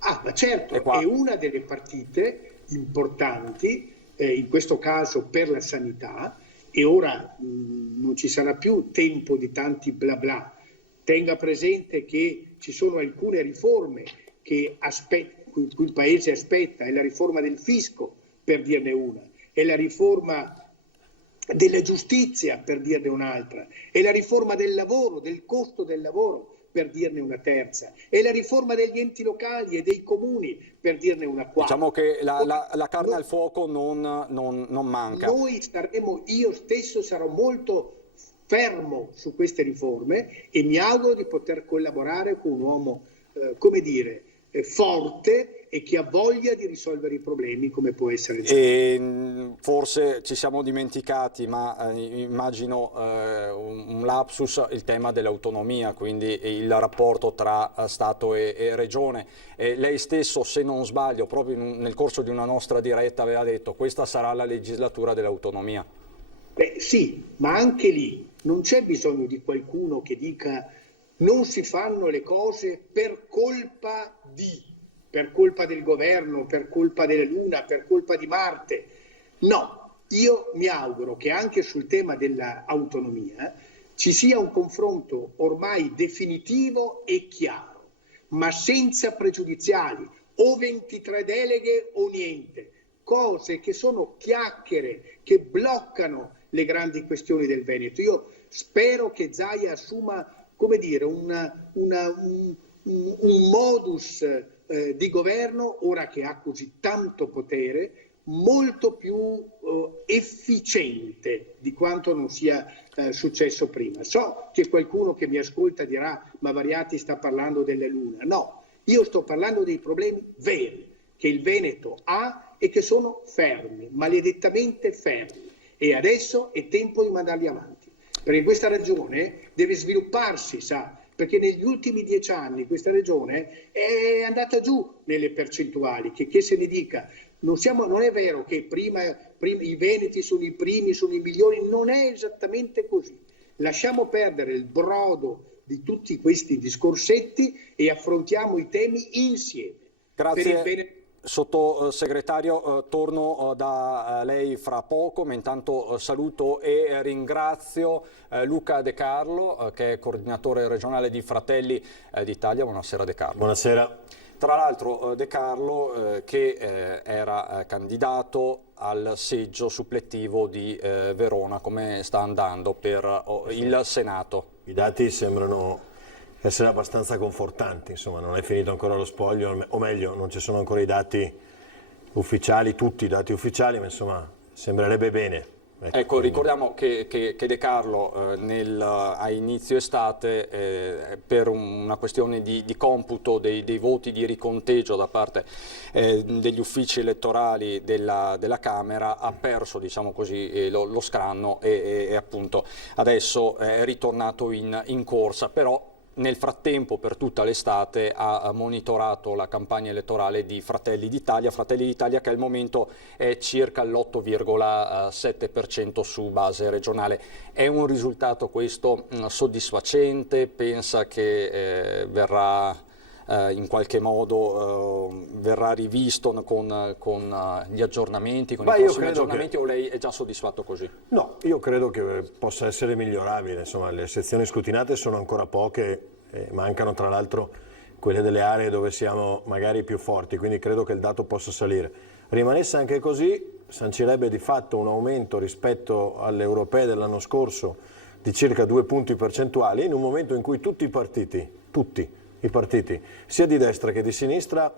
Ah, ma certo, è una delle partite importanti, in questo caso per la sanità, e ora non ci sarà più tempo di tanti bla bla. Tenga presente che ci sono alcune riforme che cui il Paese aspetta, è la riforma del fisco, per dirne una, è la riforma della giustizia, per dirne un'altra, è la riforma del lavoro, del costo del lavoro, per dirne una terza, è la riforma degli enti locali e dei comuni, per dirne una quarta. Diciamo che la carne al fuoco non manca. Io stesso sarò molto fermo su queste riforme e mi auguro di poter collaborare con un uomo, forte e che ha voglia di risolvere i problemi, come può essere Zaya. Forse ci siamo dimenticati, ma immagino un lapsus, il tema dell'autonomia, quindi il rapporto tra Stato e Regione. Lei stesso, se non sbaglio, proprio nel corso di una nostra diretta aveva detto: questa sarà la legislatura dell'autonomia. Beh sì, ma anche lì non c'è bisogno di qualcuno che dica non si fanno le cose per colpa del governo, per colpa della Luna, per colpa di Marte. No, io mi auguro che anche sul tema dell'autonomia ci sia un confronto ormai definitivo e chiaro, ma senza pregiudiziali, o 23 deleghe o niente, cose che sono chiacchiere, che bloccano le grandi questioni del Veneto. Io spero che Zaia assuma, un modus di governo, ora che ha così tanto potere, molto più efficiente di quanto non sia successo prima. So che qualcuno che mi ascolta dirà: ma Variati sta parlando della Luna. No, io sto parlando dei problemi veri che il Veneto ha e che sono fermi, maledettamente fermi, e adesso è tempo di mandarli avanti. Per questa ragione deve svilupparsi, perché negli ultimi 10 anni questa regione è andata giù nelle percentuali, che se ne dica. Non è vero che prima i veneti sono i primi, sono i migliori, non è esattamente così. Lasciamo perdere il brodo di tutti questi discorsetti e affrontiamo i temi insieme. Grazie. Sottosegretario, torno da lei fra poco, ma intanto saluto e ringrazio Luca De Carlo, che è coordinatore regionale di Fratelli d'Italia. Buonasera De Carlo. Buonasera. Tra l'altro De Carlo che era candidato al seggio suppletivo di Verona, come sta andando per il Senato? I dati sembrano essere abbastanza confortanti, insomma non è finito ancora lo spoglio, o meglio non ci sono ancora i dati ufficiali, tutti i dati ufficiali, ma insomma sembrerebbe bene. Ecco, ricordiamo che De Carlo a inizio estate per una questione di computo dei voti di riconteggio da parte degli uffici elettorali della Camera ha perso, diciamo così, lo scranno e appunto adesso è ritornato in corsa, però nel frattempo per tutta l'estate ha monitorato la campagna elettorale di Fratelli d'Italia che al momento è circa l'8,7% su base regionale. È un risultato questo soddisfacente? Pensa che verrà in qualche modo verrà rivisto con gli aggiornamenti, con i prossimi aggiornamenti, o lei è già soddisfatto così? No, io credo che possa essere migliorabile, insomma le sezioni scrutinate sono ancora poche, mancano tra l'altro quelle delle aree dove siamo magari più forti, quindi credo che il dato possa salire. Rimanesse anche così, sancirebbe di fatto un aumento rispetto alle europee dell'anno scorso di circa 2 punti percentuali, in un momento in cui tutti i partiti, sia di destra che di sinistra,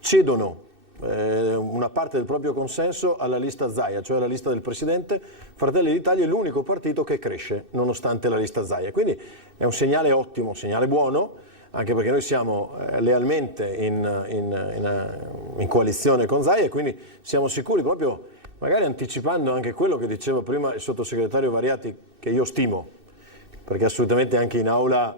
cedono una parte del proprio consenso alla lista Zaia, cioè alla lista del Presidente. Fratelli d'Italia è l'unico partito che cresce nonostante la lista Zaia, quindi è un segnale ottimo, un segnale buono, anche perché noi siamo lealmente in coalizione con Zaia e quindi siamo sicuri, proprio magari anticipando anche quello che diceva prima il sottosegretario Variati, che io stimo, perché assolutamente anche in aula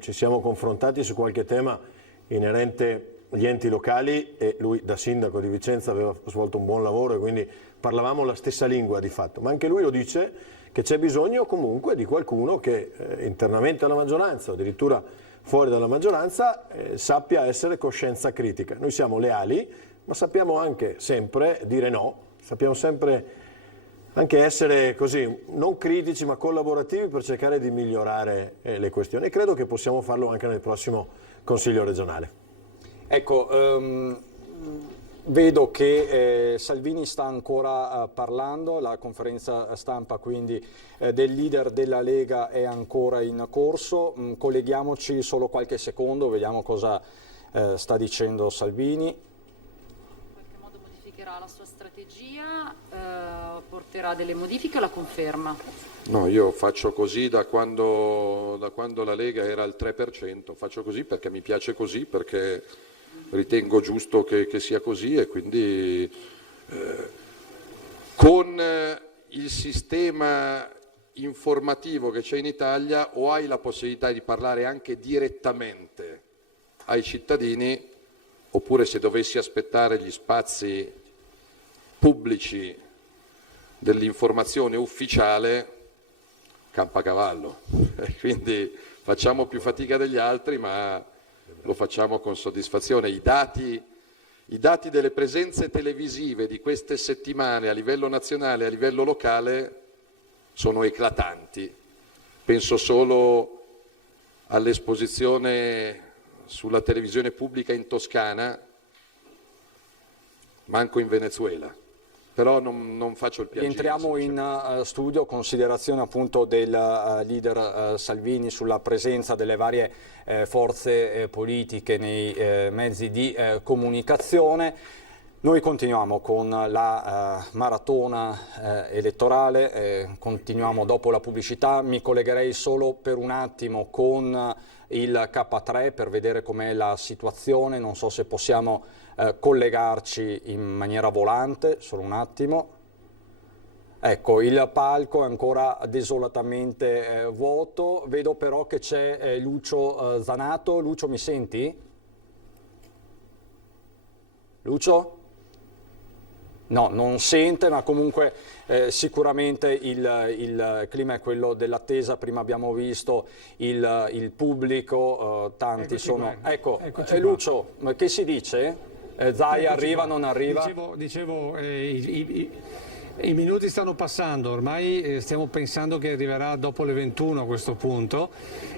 ci siamo confrontati su qualche tema inerente agli enti locali e lui da sindaco di Vicenza aveva svolto un buon lavoro e quindi parlavamo la stessa lingua di fatto, ma anche lui lo dice che c'è bisogno comunque di qualcuno che internamente alla maggioranza o addirittura fuori dalla maggioranza sappia essere coscienza critica. Noi siamo leali, ma sappiamo anche sempre dire no, sappiamo sempre anche essere così, non critici ma collaborativi per cercare di migliorare le questioni, e credo che possiamo farlo anche nel prossimo Consiglio regionale. Ecco, Vedo che Salvini sta ancora parlando, la conferenza stampa quindi del leader della Lega è ancora in corso. Colleghiamoci solo qualche secondo, vediamo cosa sta dicendo Salvini. In qualche modo modificherà la sua strategia, porterà delle modifiche o la conferma? No, io faccio così da quando la Lega era al 3%, faccio così perché mi piace così, perché ritengo giusto che sia così, e quindi con il sistema informativo che c'è in Italia o hai la possibilità di parlare anche direttamente ai cittadini, oppure se dovessi aspettare gli spazi pubblici dell'informazione ufficiale, campacavallo. Quindi facciamo più fatica degli altri, ma lo facciamo con soddisfazione. I dati delle presenze televisive di queste settimane a livello nazionale e a livello locale sono eclatanti. Penso solo all'esposizione sulla televisione pubblica in Toscana, manco in Venezuela. Però non faccio il piacere. Entriamo in studio, considerazione appunto del leader Salvini sulla presenza delle varie forze politiche nei mezzi di comunicazione. Noi continuiamo con la maratona elettorale, continuiamo dopo la pubblicità. Mi collegherei solo per un attimo con il K3 per vedere com'è la situazione, non so se possiamo collegarci in maniera volante, solo un attimo. Ecco, il palco è ancora desolatamente vuoto, vedo però che c'è Lucio Zanato. Lucio, mi senti? Lucio? No, non sente, ma comunque sicuramente il clima è quello dell'attesa. Prima abbiamo visto il pubblico, tanti sono... Ecco, Lucio, che si dice? Zaia arriva, non arriva? Dicevo i minuti stanno passando, ormai stiamo pensando che arriverà dopo le 21 a questo punto.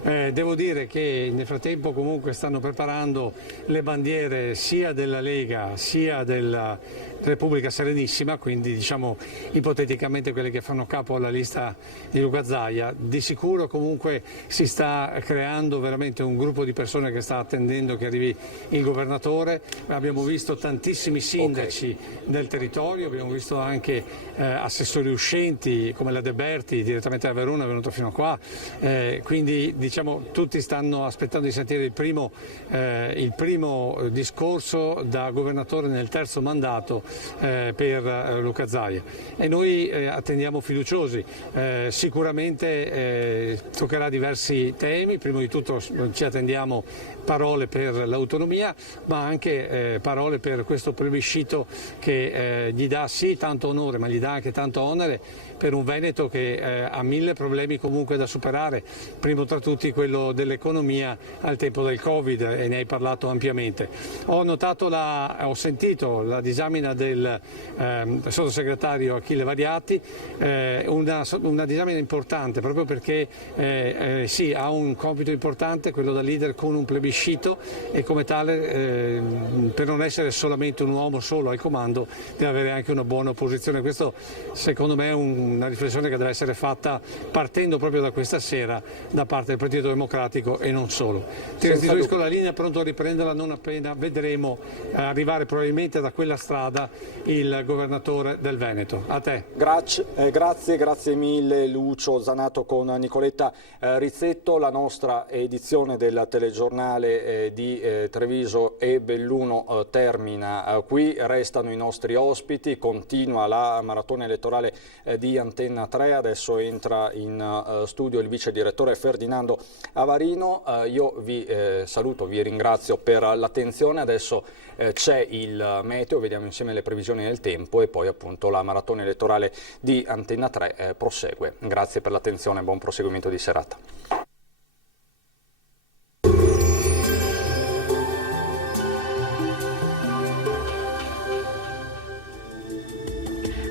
Devo dire che nel frattempo comunque stanno preparando le bandiere sia della Lega sia della Repubblica Serenissima, quindi diciamo ipoteticamente quelle che fanno capo alla lista di Luca Zaia. Di sicuro comunque si sta creando veramente un gruppo di persone che sta attendendo che arrivi il governatore. Abbiamo visto tantissimi sindaci del territorio, abbiamo visto anche assessori uscenti come la De Berti direttamente da Verona, è venuto fino a qua, quindi diciamo tutti stanno aspettando di sentire il primo discorso da governatore nel terzo mandato per Luca Zaia, e noi attendiamo fiduciosi. Sicuramente toccherà diversi temi, prima di tutto ci attendiamo parole per l'autonomia, ma anche parole per questo plebiscito che gli dà sì tanto onore, ma gli dà anche tanto onere per un Veneto che ha mille problemi comunque da superare, primo tra tutti quello dell'economia al tempo del Covid, e ne hai parlato ampiamente. Ho sentito la disamina del sottosegretario Achille Variati, una disamina importante proprio perché sì, ha un compito importante, quello da leader con un plebiscito, e come tale per non essere solamente un uomo solo al comando deve avere anche una buona opposizione. Questo secondo me è una riflessione che deve essere fatta partendo proprio da questa sera da parte del Partito Democratico e non solo. Ti restituisco la linea, pronto a riprenderla non appena vedremo arrivare probabilmente da quella strada il governatore del Veneto. A te. Grazie mille Lucio Zanato con Nicoletta Rizzetto. La nostra edizione del telegiornale di Treviso e Belluno termina qui, restano i nostri ospiti, continua la maratona elettorale di Antenna 3, adesso entra in studio il vice direttore Ferdinando Avarino. Io vi saluto, vi ringrazio per l'attenzione, adesso c'è il meteo, vediamo insieme le previsioni del tempo e poi appunto la maratona elettorale di Antenna 3 prosegue. Grazie per l'attenzione, buon proseguimento di serata.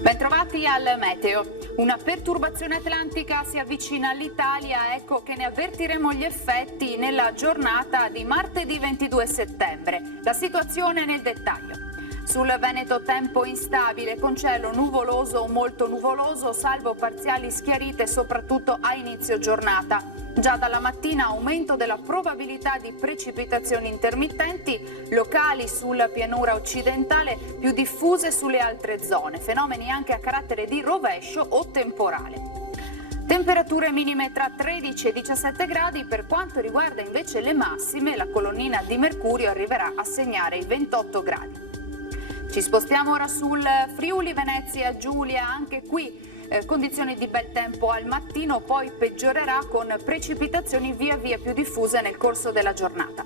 Bentrovati al meteo. Una perturbazione atlantica si avvicina all'Italia, ecco che ne avvertiremo gli effetti nella giornata di martedì 22 settembre. La situazione nel dettaglio. Sul Veneto tempo instabile, con cielo nuvoloso o molto nuvoloso, salvo parziali schiarite soprattutto a inizio giornata. Già dalla mattina aumento della probabilità di precipitazioni intermittenti, locali sulla pianura occidentale, più diffuse sulle altre zone, fenomeni anche a carattere di rovescio o temporale. Temperature minime tra 13 e 17 gradi, per quanto riguarda invece le massime, la colonnina di Mercurio arriverà a segnare i 28 gradi. Ci spostiamo ora sul Friuli Venezia Giulia, anche qui condizioni di bel tempo al mattino, poi peggiorerà con precipitazioni via via più diffuse nel corso della giornata.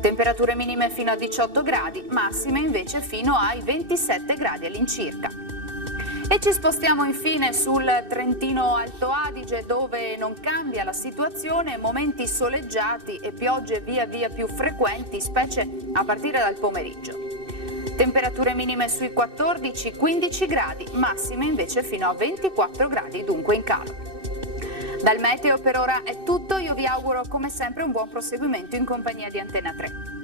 Temperature minime fino a 18 gradi, massime invece fino ai 27 gradi all'incirca. E ci spostiamo infine sul Trentino Alto Adige, dove non cambia la situazione, momenti soleggiati e piogge via via più frequenti, specie a partire dal pomeriggio. Temperature minime sui 14-15 gradi, massime invece fino a 24 gradi, dunque in calo. Dal meteo per ora è tutto, io vi auguro come sempre un buon proseguimento in compagnia di Antena 3.